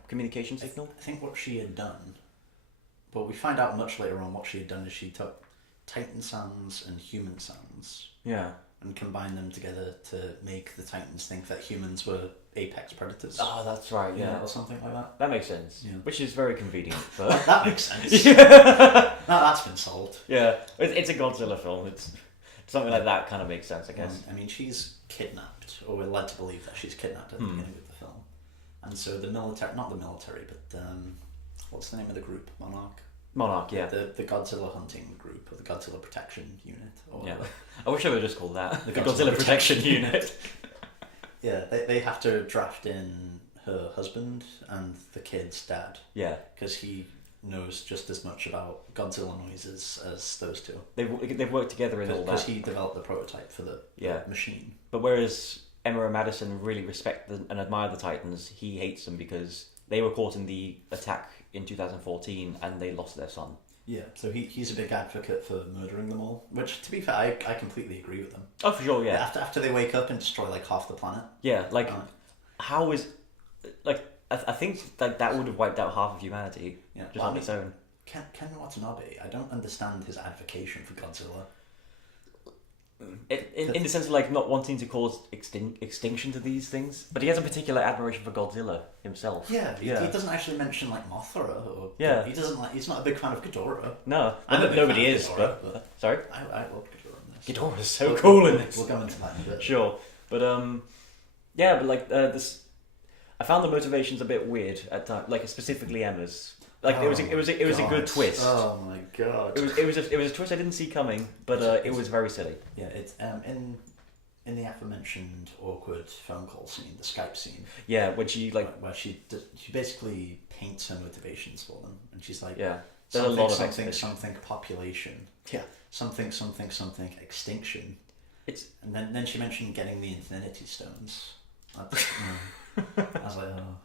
communication signal. I think what she had done, but we find out much later on what she had done is she took titan sounds and human sounds. Yeah. And combine them together to make the titans think that humans were apex predators. Oh, that's right, yeah. Or something like that. That makes sense. Yeah. Which is very convenient. But that makes sense. That's been solved. Yeah. It's a Godzilla film. It's something like that kind of makes sense, I guess. I mean, she's kidnapped, or we're led to believe that she's kidnapped at the beginning of the film. And so the military, not the military, but what's the name of the group? Monarch, yeah. The Godzilla hunting group, or the Godzilla protection unit, or whatever. I wish I would just call that the Godzilla protection unit. Yeah, they have to draft in her husband and the kid's dad. Yeah. Because he knows just as much about Godzilla noises as those two. They've worked together in all that. Because he developed the prototype for the machine. But whereas Emma and Madison really respect and admire the Titans, he hates them because they were caught in the attack in 2014 and they lost their son. Yeah, so he's a big advocate for murdering them all, which, to be fair, I completely agree with them. Oh, for sure, yeah. After they wake up and destroy, like, half the planet. Yeah, like, how is... Like, I think like that would have wiped out half of humanity just on its own. Ken Watanabe, I don't understand his advocation for Godzilla. In the sense of like not wanting to cause extinction to these things, but he has a particular admiration for Godzilla himself. Yeah, he doesn't actually mention like Mothra or he doesn't like. He's not a big fan of Ghidorah. No, nobody is. Ghidorah, but sorry, I love Ghidorah in this. Ghidorah is so cool in this. We'll go into that in a bit. Sure, but but like this, I found the motivations a bit weird at times, like specifically Emma's. Like it was a good twist. Oh my god! It was a twist I didn't see coming, but it was very silly. Yeah, it's in the aforementioned awkward phone call scene, the Skype scene. Yeah, when she where she basically paints her motivations for them, and she's like, there's something, a lot of something population. Yeah. Something extinction. And then she mentioned getting the Infinity Stones. I was like, oh.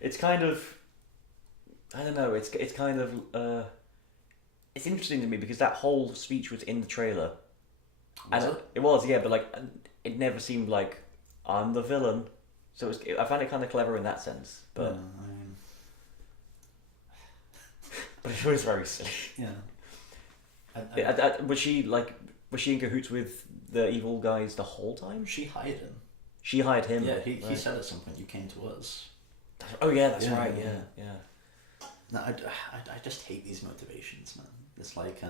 It's kind of. I don't know. It's kind of it's interesting to me because that whole speech was in the trailer. It was, yeah, but like it never seemed like I'm the villain. So I found it kind of clever in that sense, but but it was very silly. Yeah. Was she in cahoots with the evil guys the whole time? She hired him. She hired him. Yeah, he said at some point, "You came to us." Oh yeah, that's right. Yeah. No, I just hate these motivations, man. It's like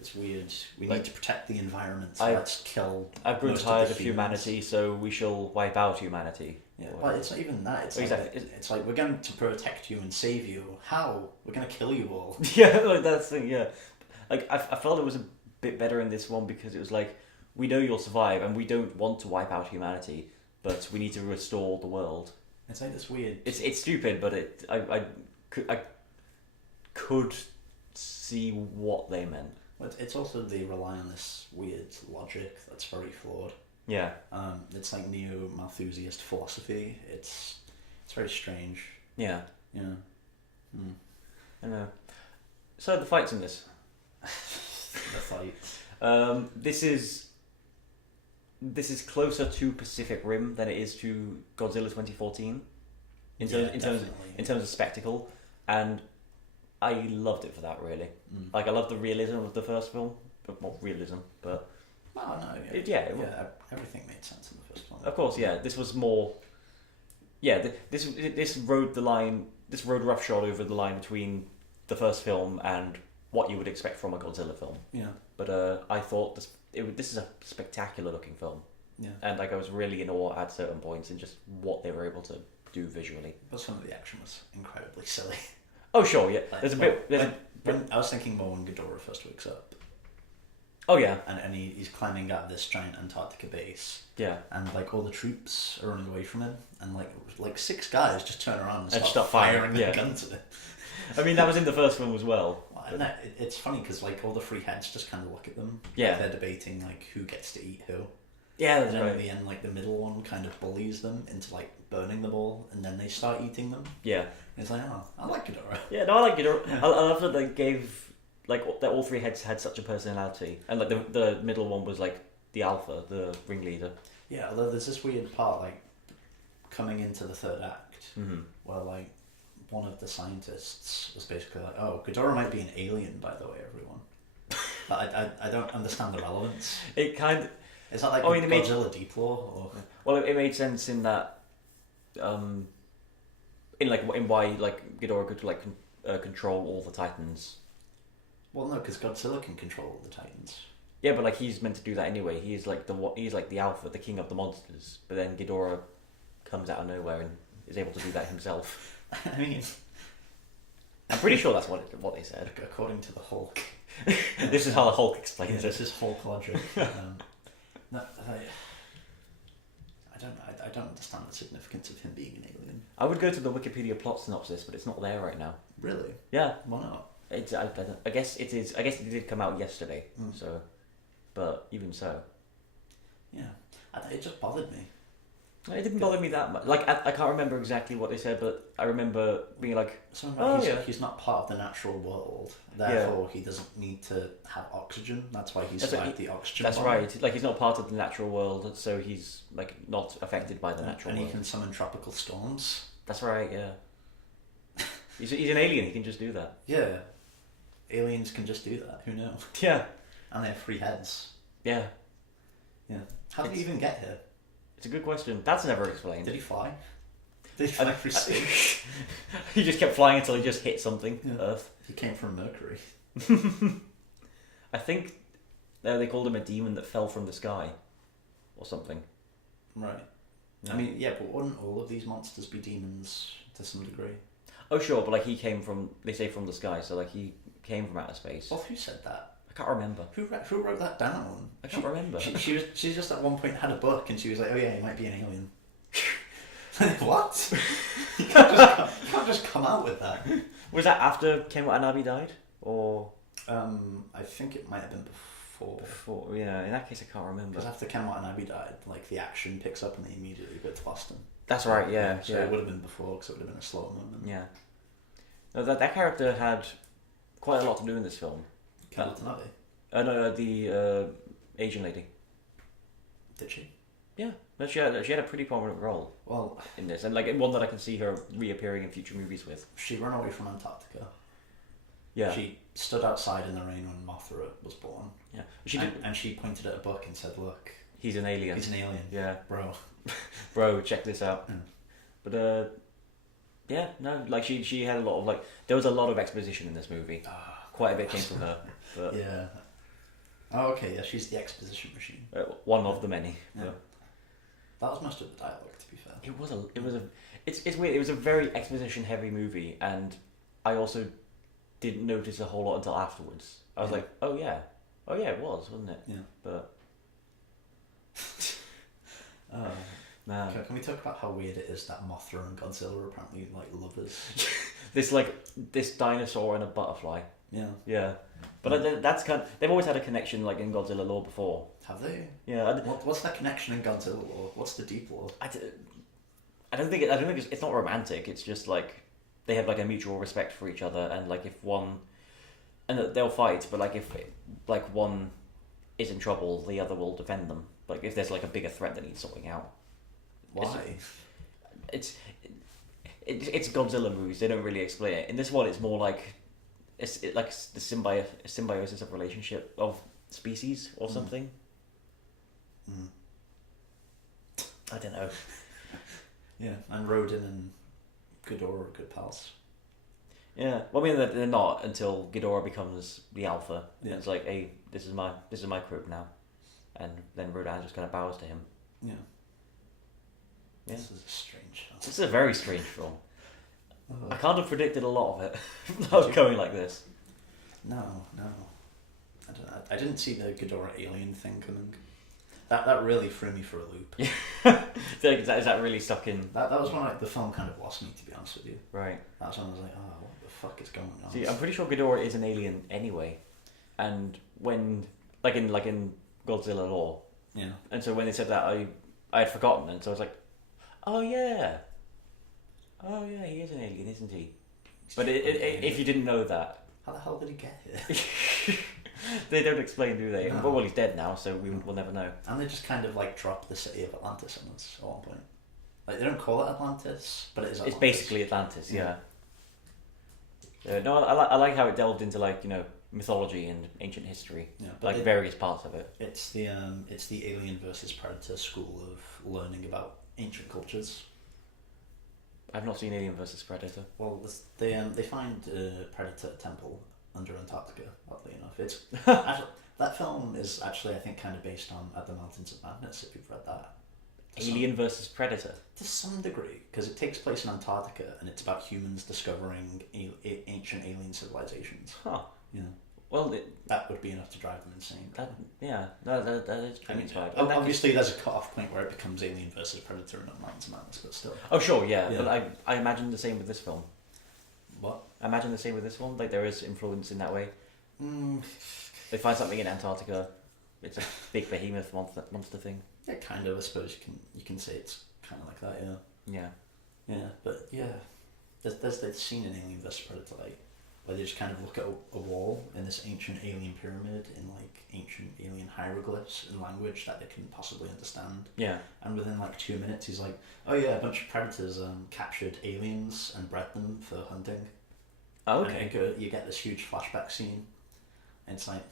it's weird. We need to protect the environment, so let's kill. I've grown tired of humanity, so we shall wipe out humanity. Yeah, but it's not even that. It's exactly. It's like we're going to protect you and save you. How? We're going to kill you all. Yeah, like that's the thing. Yeah, like I felt it was a bit better in this one because it was like we know you'll survive and we don't want to wipe out humanity, but we need to restore the world. It's like this weird. It's stupid, but I could see what they meant. But it's also they rely on this weird logic that's very flawed. Yeah. It's like neo-Malthusiast philosophy. It's very strange. Yeah. Yeah. I know. So the fights in this. The fights. This is closer to Pacific Rim than it is to Godzilla 2014 in terms of spectacle, and I loved it for that really. Like I loved the realism of the first film, bit more realism, but Oh no, yeah, yeah, everything made sense in the first one. of course, yeah. This was more. Yeah, this rode the line. This rode roughshod over the line between the first film and what you would expect from a Godzilla film. Yeah. But I thought this is a spectacular looking film. Yeah. And like I was really in awe at certain points and just what they were able to do visually. But some of the action was incredibly silly. Oh sure, yeah. Like, There's a bit. When I was thinking more when Ghidorah first wakes up. Oh yeah. And he's climbing out of this giant Antarctica base. Yeah. And like all the troops are running away from him, and like 6 guys just turn around and start firing their guns at him. I mean, that was in the first film as well. Well, it's funny because like all the 3 heads just kind of look at them. Yeah. Like, they're debating like who gets to eat who. Yeah, that's and then right. at the end, like the middle one kind of bullies them into like burning them all, and then they start eating them. Yeah. And it's like, oh, I like Ghidorah. Yeah, no, I like Ghidorah. I love that they gave like that all 3 heads had such a personality, and like the middle one was like the alpha, the ringleader. Yeah, although there's this weird part like coming into the 3rd act where like one of the scientists was basically like, oh, Ghidorah might be an alien, by the way, everyone. But I don't understand the relevance. It kind of... Is that like Godzilla deep lore? Or? Well, it made sense in that, in why like Ghidorah could like control all the Titans. Well, no, because Godzilla can control all the Titans. Yeah, but like he's meant to do that anyway. He's like the alpha, the king of the monsters. But then Ghidorah comes out of nowhere and is able to do that himself. I mean, I'm pretty sure that's what they said. According to the Hulk. This is how the Hulk explains it. This is Hulk logic. No, I don't understand the significance of him being an alien. I would go to the Wikipedia plot synopsis, but it's not there right now. Really? Yeah. Why not? I guess it is. I guess it did come out yesterday. So, but even so. Yeah, it just bothered me. It didn't bother me that much. Like I can't remember exactly what they said, but I remember being like, he's not part of the natural world, therefore he doesn't need to have oxygen. That's why he's like the oxygen. That's bomb. right. Like he's not part of the natural world, so he's like not affected by the natural world. And he can summon tropical storms. That's right. Yeah. he's an alien. He can just do that. Yeah. Aliens can just do that. Who knows? Yeah. And they have 3 heads. Yeah. Yeah. How did he even get here? It's a good question. That's never explained. Did he fly? Did he fly through space? He just kept flying until he just hit something. Yeah. Earth. He came from Mercury. I think they called him a demon that fell from the sky, or something. Right. Yeah. I mean, yeah, but wouldn't all of these monsters be demons to some degree? Oh, sure, but like he came from, they say from the sky, so like he came from outer space. Well, who said that? I can't remember. Who wrote that down? I can't remember. She just at one point had a book and she was like, oh yeah, he might be an alien. What? You can't just come out with that. Was that after Ken Watanabe died? Or... I think it might have been before. Before, yeah, in that case I can't remember. Because after Ken Watanabe died, like the action picks up and they immediately go to Boston. That's right, yeah. So it would have been before because it would have been a slower moment. Yeah. No, that character had quite a lot to do in this film. Ken Watanabe? No, the Asian lady. Did she? Yeah, no, she had a pretty prominent role. Well, in this, and like one that I can see her reappearing in future movies with. She ran away from Antarctica. Yeah. She stood outside in the rain when Mothra was born. Yeah. And she pointed at a book and said, "Look, he's an alien. He's an alien. Yeah, bro. Bro, check this out." Yeah. But yeah, no, like she had a lot of like there was a lot of exposition in this movie. Quite a bit came from her. But yeah. Oh, okay. Yeah, she's the exposition machine. One of the many. Yeah. That was most of the dialogue, to be fair. It's weird. It was a very exposition heavy movie, and I also didn't notice a whole lot until afterwards. I was like, oh yeah, it was, wasn't it? Yeah. But man, can we talk about how weird it is that Mothra and Godzilla are apparently like lovers? this dinosaur and a butterfly. Yeah. Yeah. But that's they've always had a connection like in Godzilla lore before. Have they? Yeah. What's that connection in Godzilla lore? What's the deep lore? I don't think it's not romantic. It's just like they have like a mutual respect for each other, and like if one, and they'll fight, but like if like one is in trouble, the other will defend them. Like if there's like a bigger threat that needs sorting out. Why? It's Godzilla movies. They don't really explain it. In this one, it's more like it's like the symbiosis of relationship of species or something. I don't know. Yeah, and Rodin and Ghidorah are good pals. Yeah, well, I mean they're not until Ghidorah becomes the alpha. Yeah. It's like, hey, this is my crib now, and then Rodan just kind of bows to him. Yeah. Yeah. This is a strange film. This is a very strange film. I can't have predicted a lot of it. I was going like this. No. I don't know. I didn't see the Ghidorah alien thing coming. That really threw me for a loop. Is that really stuck in? That was when the film kind of lost me, to be honest with you. Right. That's when I was like, oh, what the fuck is going on? See, I'm pretty sure Ghidorah is an alien anyway, and when like in Godzilla lore. Yeah. And so when they said that, I had forgotten, and so I was like, oh yeah, he is an alien, isn't he? But if you didn't know that, how the hell did he get here? they don't explain, do they? No. Well, he's dead now, so we'll never know. And they just kind of like drop the city of Atlantis on us at one point. Like they don't call it Atlantis, but it is Atlantis. It's basically Atlantis, yeah. No, I like how it delved into mythology and ancient history, various parts of it. It's the Alien versus Predator school of learning about ancient cultures. I've not seen Alien versus Predator. Well, they find a Predator temple under Antarctica. Oddly enough, it's actually, that film is actually I think kind of based on At the Mountains of Madness. If you've read that. Alien versus Predator. To some degree, because it takes place in Antarctica and it's about humans discovering ancient alien civilizations. Huh. Yeah. Well, that would be enough to drive them insane. That is pretty inspired. Obviously, there's a cut-off point where it becomes Alien versus Predator and not Mountains of Madness, but still. Oh, sure, yeah. But I imagine the same with this film. What? I imagine the same with this one. Like, there is influence in that way. They find something in Antarctica. It's a big behemoth monster thing. Yeah, kind of. I suppose you can say it's kind of like that. Yeah. Yeah. Yeah, but yeah, there's that scene in Alien vs Predator where they just kind of look at a wall in this ancient alien pyramid in ancient alien hieroglyphs in language that they couldn't possibly understand. Yeah. And within 2 minutes, he's like, "Oh yeah, a bunch of predators captured aliens and bred them for hunting." Oh, okay. And you get this huge flashback scene. And it's like,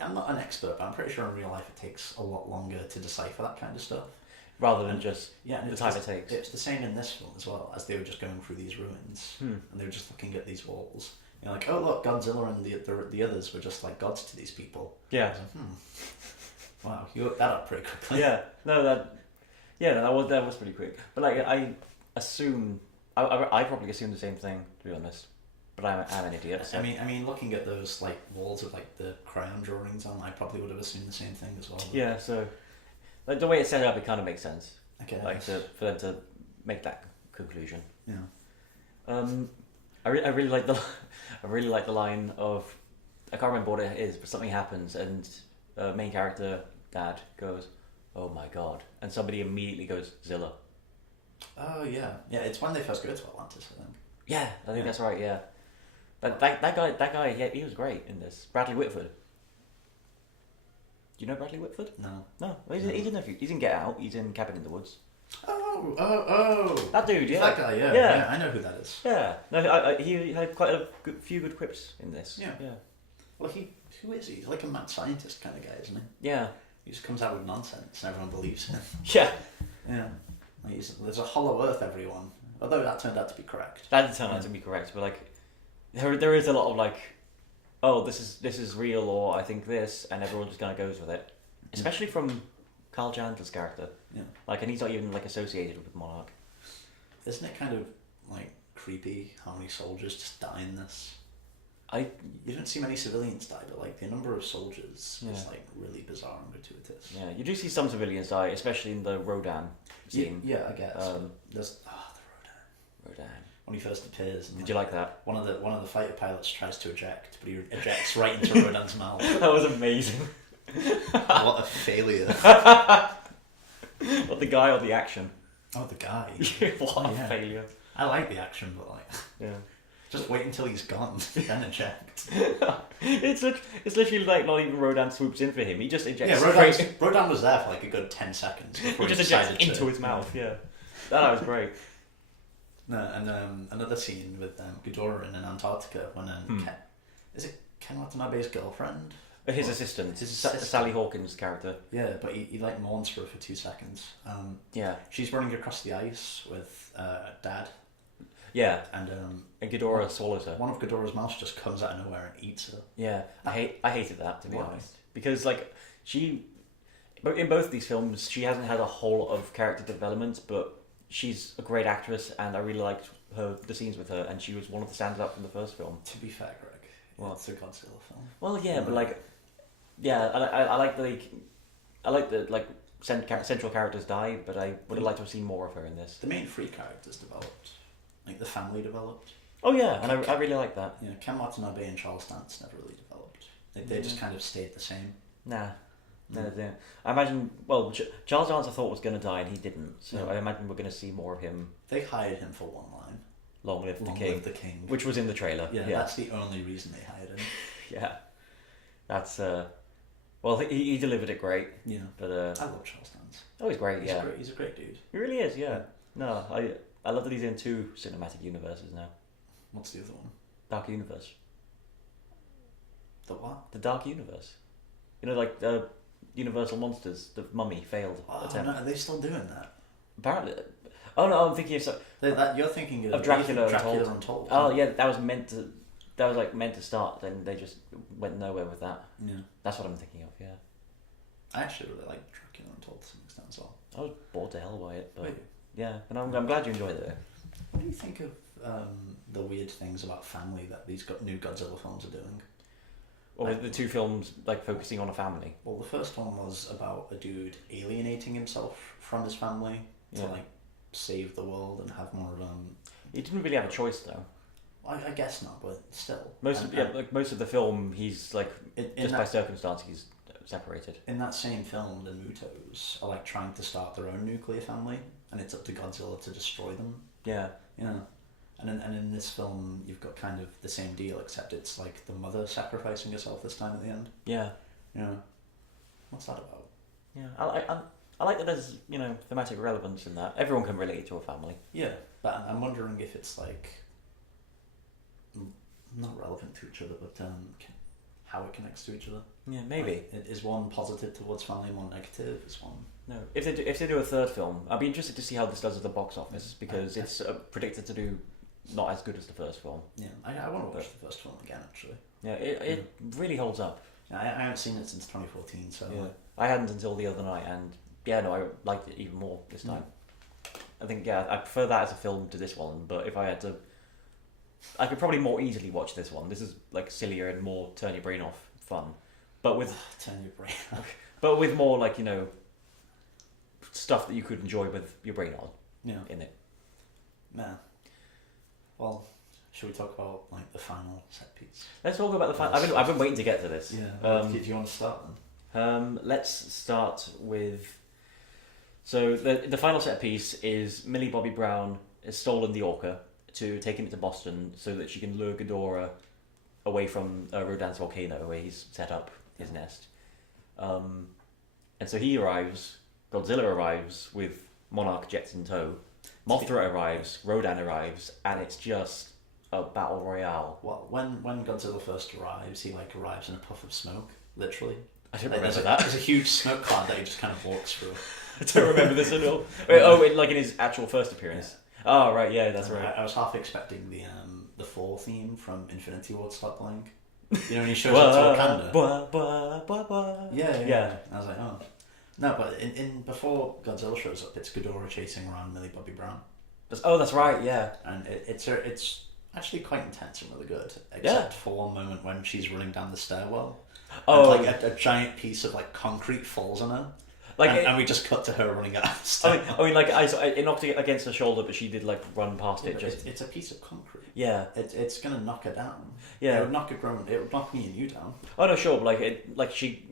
I'm not an expert, but I'm pretty sure in real life it takes a lot longer to decipher that kind of stuff. Rather than just the time it takes. It's the same in this film as well, as they were just going through these ruins and they were just looking at these walls. You're like, oh look, Godzilla and the others were just like gods to these people. Yeah. Wow, you looked that up pretty quickly. Yeah. No, that was pretty quick. But I assume I probably assumed the same thing, to be honest. But I'm an idiot. So. I mean, looking at those walls of the crayon drawings on, I probably would have assumed the same thing as well. But... Yeah, so the way it's set up, it kind of makes sense. Okay. For them to make that conclusion. Yeah. I really like the line of, I can't remember what it is, but something happens and main character dad goes, "Oh my god," and somebody immediately goes, "Zilla." Oh yeah, it's when they first go to Atlantis, I think. Yeah, I think that's right. Yeah. That guy, yeah, he was great in this. Bradley Whitford. Do you know Bradley Whitford? No. He's in He's in Get Out. He's in Cabin in the Woods. Oh! That dude, yeah. That guy, yeah. I know who that is. Yeah. No, he had quite a few good quips in this. Yeah. Well, who is he? He's like a mad scientist kind of guy, isn't he? Yeah. He just comes out with nonsense and everyone believes him. Yeah. Yeah. There's a hollow earth, everyone. Although that turned out to be correct. That did turn out to be correct, but there is a lot of oh, this is real, or I think this, and everyone just kind of goes with it. Especially from Carl Chandler's character. Yeah. And he's not even associated with Monarch. Isn't it kind of creepy how many soldiers just die in this? You don't see many civilians die, but the number of soldiers is really bizarre and gratuitous. Yeah, you do see some civilians die, especially in the Rodan scene. Yeah, I guess. There's the Rodan. When he first appears. And did you like that? One of the fighter pilots tries to eject, but he ejects right into Rodan's mouth. That was amazing. What a failure. What, the guy or the action? Oh, the guy. What a failure. I like the action, but yeah. Just wait until he's gone, then eject. It's literally not even Rodan swoops in for him. He just ejects. Yeah, Rodan was there for a good 10 seconds. He just ejects into his mouth. Yeah, that was great. No, and another scene with Ghidorah in Antarctica when is it Ken Watanabe's girlfriend His assistant. Sally Hawkins' character. Yeah, but he like mourns for her for 2 seconds. Yeah. She's running across the ice with Dad. Yeah. And Ghidorah swallows her. One of Ghidorah's mouths just comes out of nowhere and eats her. Yeah, I hated that, to be honest, because like but in both these films she hasn't had a whole lot of character development, but she's a great actress, and I really liked the scenes with her, and she was one of the standouts from the first film. To be fair, Greg, it's a Godzilla film. Well, yeah, but like, yeah, I like the like central characters die, but I would have liked to have seen more of her in this. The main three characters developed, like the family developed. Oh yeah, and I really like that. Yeah, Ken Watanabe and Charles Dance never really developed. They just kind of stayed the same. Nah. No, I imagine. Well, Charles Dance I thought was going to die, and he didn't. So I imagine we're going to see more of him. They hired him for one line. Long live the king, which was in the trailer. Yeah, that's the only reason they hired him. Yeah, that's well, he delivered it great. Yeah, but I love Charles Dance. Oh, he's great. He's a great dude. He really is. Yeah. No, I love that he's in 2 cinematic universes now. What's the other one? Dark Universe. The what? The Dark Universe. You know, like Universal Monsters. The Mummy failed attempt. No, are they still doing that? Apparently. Oh no, I'm thinking of you're thinking of Dracula Untold. Oh yeah, that was meant to start. Then they just went nowhere with that. Yeah, that's what I'm thinking of. Yeah, I actually really like Dracula Untold to some extent as well. I was bored to hell by it, but yeah, and I'm glad you enjoyed it. What do you think of the weird things about family that these new Godzilla films are doing? Or the 2 films like focusing on a family? Well, the first one was about a dude alienating himself from his family to like save the world and have more. He didn't really have a choice though. I guess not, but still. Most of the film, he's like by circumstance he's separated. In that same film, the Mutos are like trying to start their own nuclear family, and it's up to Godzilla to destroy them. Yeah. Yeah. And in this film, you've got kind of the same deal, except it's like the mother sacrificing herself this time at the end. Yeah. Yeah. What's that about? Yeah, I like that there's thematic relevance in that. Everyone can relate to a family. Yeah, but I'm wondering if it's like not relevant to each other, but how it connects to each other. Yeah, maybe. Like, is one positive towards family, one negative? Is one? No. If they do a third film, I'd be interested to see how this does at the box office, because it's predicted to do not as good as the first film. Yeah, I want to watch the first film again, actually. Yeah, it really holds up. I haven't seen it since 2014, so... Yeah. I hadn't until the other night, and I liked it even more this time. I think, I prefer that as a film to this one, but if I had to... I could probably more easily watch this one. This is like sillier and more turn your brain off fun. But with... turn your brain off. But with more like, stuff that you could enjoy with your brain on in it. Yeah. Well, should we talk about like the final set piece? Let's talk about the final. I've been waiting to get to this. Yeah. Do you want to start then? Let's start with. So the final set piece is Millie Bobby Brown has stolen the orca to taking it to Boston so that she can lure Ghidorah away from Rodan's volcano where he's set up his nest. And so he arrives. Godzilla arrives with Monarch jets in tow. Mothra arrives, Rodan arrives, and it's just a battle royale. Well, when Godzilla first arrives, he like arrives in a puff of smoke, literally. I don't remember that. There's a huge smoke cloud that he just kind of walks through. I don't remember this at all. Wait, like in his actual first appearance. Yeah. Oh right, yeah, that's right. I was half expecting the fall theme from Infinity War to start playing. You know, when he shows up to Wakanda. Yeah. I was like, oh. No, but in before Godzilla shows up, it's Ghidorah chasing around Millie Bobby Brown. That's right, yeah. And it's actually quite intense and really good, except for one moment when she's running down the stairwell. Oh, and like a giant piece of like concrete falls on her. And we just cut to her running out. It knocked it against her shoulder, but she did like run past it. It's a piece of concrete. Yeah, it's gonna knock her down. Yeah, it would knock me and you down. Oh no, sure, but she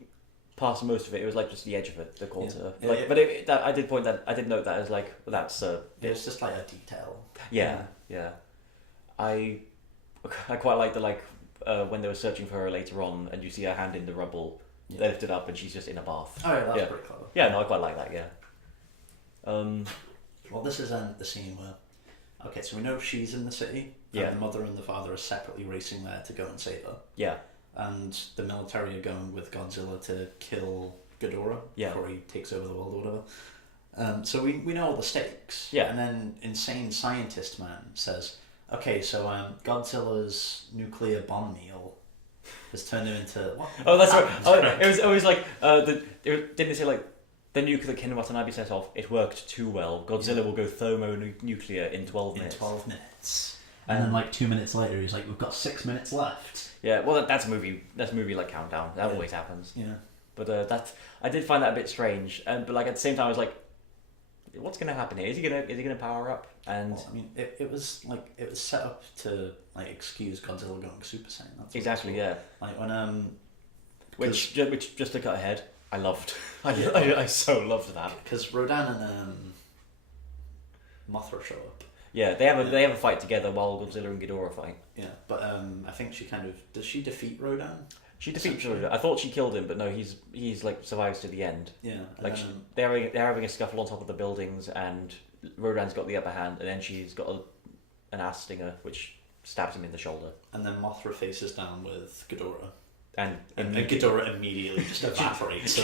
passed most of it. It was like just the edge of it that caught her. I did note that as like that's. It's just like a detail. Yeah. I quite like the when they were searching for her later on, and you see her hand in the rubble. Yeah. They lift it up, and she's just in a bath. Oh yeah, that's pretty clever. Yeah, no, I quite like that. Yeah. Well, this is the scene where. Okay, so we know she's in the city. And the mother and the father are separately racing there to go and save her. Yeah. and the military are going with Godzilla to kill Ghidorah before he takes over the world or whatever. So we know all the stakes. Yeah. And then insane scientist man says, okay, so Godzilla's nuclear bomb meal has turned him into... What? Oh, that's right. Oh, it was always like... didn't it say like... The nuke that Ken Watanabe set off, it worked too well. Godzilla will go thermonuclear in 12 minutes. In 12 minutes. And then like 2 minutes later, he's like, we've got 6 minutes left. Yeah, well, that's a movie like Countdown. That always happens. Yeah. But I did find that a bit strange. But like at the same time, I was like, what's going to happen here? Is he gonna power up? And well, I mean, it was set up to like excuse Godzilla going Super Saiyan. That's exactly, yeah. Like when which just to cut ahead, I loved. I so loved that because Rodan and Mothra show up. Yeah, they have a fight together while Godzilla and Ghidorah fight. Yeah, but I think she does she defeat Rodan? She defeats Rodan. I thought she killed him, but no, he's like survives to the end. Yeah, like they're having a scuffle on top of the buildings, and Rodan's got the upper hand, and then she's got an ass stinger which stabs him in the shoulder. And then Mothra faces down with Ghidorah. And Ghidorah immediately just evaporates.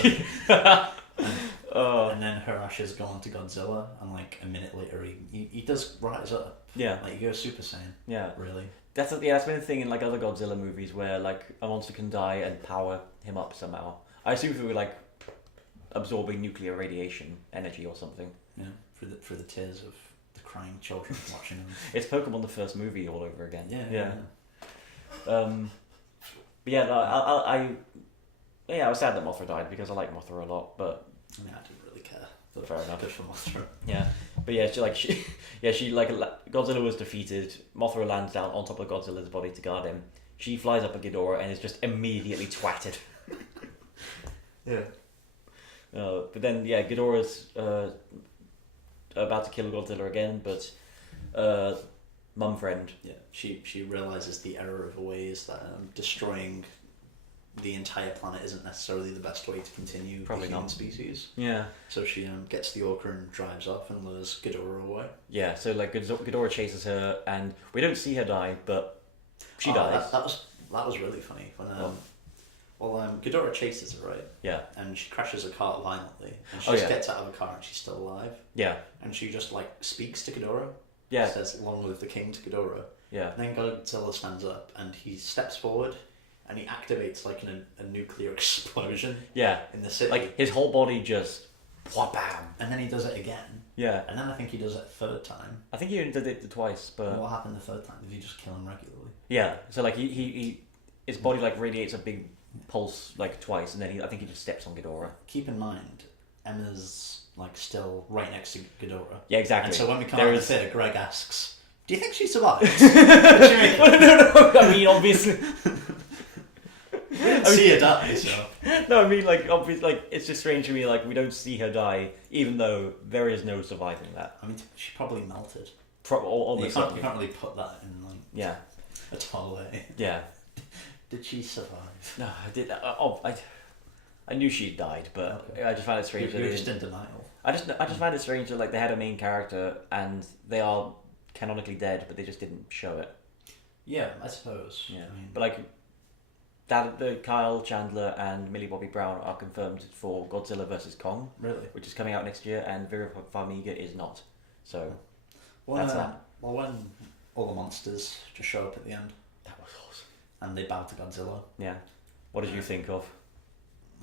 And then her ashes go on to Godzilla, and like a minute later, he does rise up. Yeah, like he goes Super Saiyan. Yeah, really. That's been a thing in like other Godzilla movies where like a monster can die and power him up somehow. I assume if it were like absorbing nuclear radiation energy or something. Yeah, for the tears of the crying children watching them. It's Pokemon the first movie all over again. Yeah. But yeah, I was sad that Mothra died because I like Mothra a lot, but I mean, I didn't really care. But fair enough. Good for Mothra. Yeah, but yeah, she Godzilla was defeated. Mothra lands down on top of Godzilla's body to guard him. She flies up at Ghidorah and is just immediately twatted. Yeah. But then Ghidorah's about to kill Godzilla again, but mum friend. Yeah, she realizes the error of her ways that destroying the entire planet isn't necessarily the best way to continue the human species. Yeah. So she gets the orca and drives off and lures Ghidorah away. Yeah, so like Ghidorah chases her, and we don't see her die, but she dies. That was really funny when Ghidorah chases her, right? Yeah. And she crashes a car violently, and she just gets out of the car and she's still alive. Yeah. And she just like speaks to Ghidorah. Yeah. Says "Long live the king" to Ghidorah. Yeah. And then Godzilla stands up and he steps forward. And he activates like a nuclear explosion. Yeah. In the city. Like his whole body just whap bam. And then he does it again. Yeah. And then I think he does it a third time. I think he only did it twice, but what happened the third time? Did he just kill him regularly? Yeah. So like he his body like radiates a big pulse like twice, and then I think he just steps on Ghidorah. Keep in mind, Emma's like still right next to Ghidorah. Yeah, exactly. And so when we come out of the theatre, Greg asks, "Do you think she survived?" No. I mean, obviously. See her die, so. No, I mean, like, obviously, like, it's just strange to me, like, we don't see her die, even though there is no surviving that. I mean, she probably melted. Almost you can't really put that in, like, a tall way. Yeah. Did she survive? No, I did. I knew she died, but okay. I just found it strange. You're just in denial. I just find it strange that, like, they had a main character, and they are canonically dead, but they just didn't show it. Yeah, I suppose. Yeah. I mean, but, like... the Kyle Chandler and Millie Bobby Brown are confirmed for Godzilla vs Kong, really, which is coming out next year, and Vera Farmiga is not. So that's that. Well, when all the monsters just show up at the end, that was awesome, and they bow to Godzilla. Yeah. What did you think of?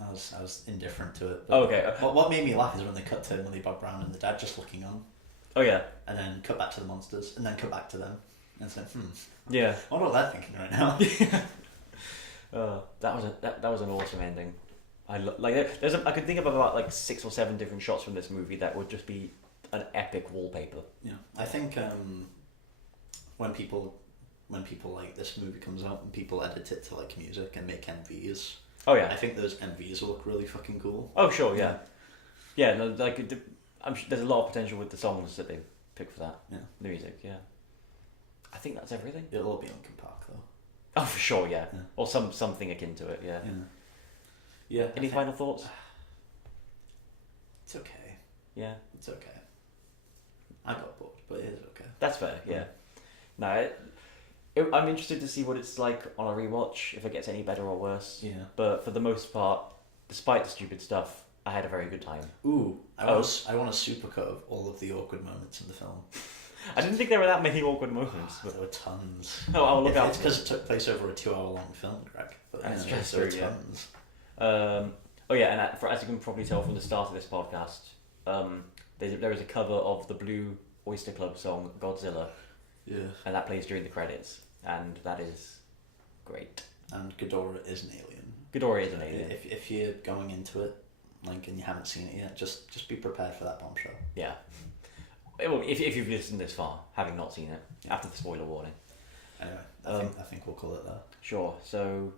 I was indifferent to it. Oh, okay. What made me laugh is when they cut to Millie Bobby Brown and the dad just looking on. Oh yeah. And then cut back to the monsters, and then cut back to them, and it's like, Yeah. I wonder what they're thinking right now. That was an awesome ending. I could think of about like 6 or 7 different shots from this movie that would just be an epic wallpaper. Yeah, I think when people like this movie comes out and people edit it to like music and make MVs. Oh yeah. I think those MVs will look really fucking cool. Oh sure, yeah. Yeah, no, like I'm sure there's a lot of potential with the songs that they pick for that. Yeah. The music, yeah. I think that's everything. It'll all be Linkin Park though. Oh, for sure, yeah. Or something akin to it, yeah. Yeah. Any final thoughts? It's okay. Yeah. It's okay. I got bored, but it is okay. That's fair, yeah. No, I'm interested to see what it's like on a rewatch, if it gets any better or worse. Yeah. But for the most part, despite the stupid stuff, I had a very good time. Ooh, I want a supercut of all of the awkward moments in the film. I didn't think there were that many awkward moments. There were tons. Oh, I'll look out. It's because it took place over a 2-hour-long film, Greg. But That's there were true, tons. Oh yeah, and as you can probably tell from the start of this podcast, there is a cover of the Blue Oyster Cult song Godzilla. Yeah. And that plays during the credits, and that is great. And Ghidorah is an alien. Ghidorah is an alien. If you're going into it, like, and you haven't seen it yet, just be prepared for that bombshell. Yeah. Well, if you've listened this far, having not seen it, after the spoiler warning. Anyway, I think we'll call it that. Sure. So,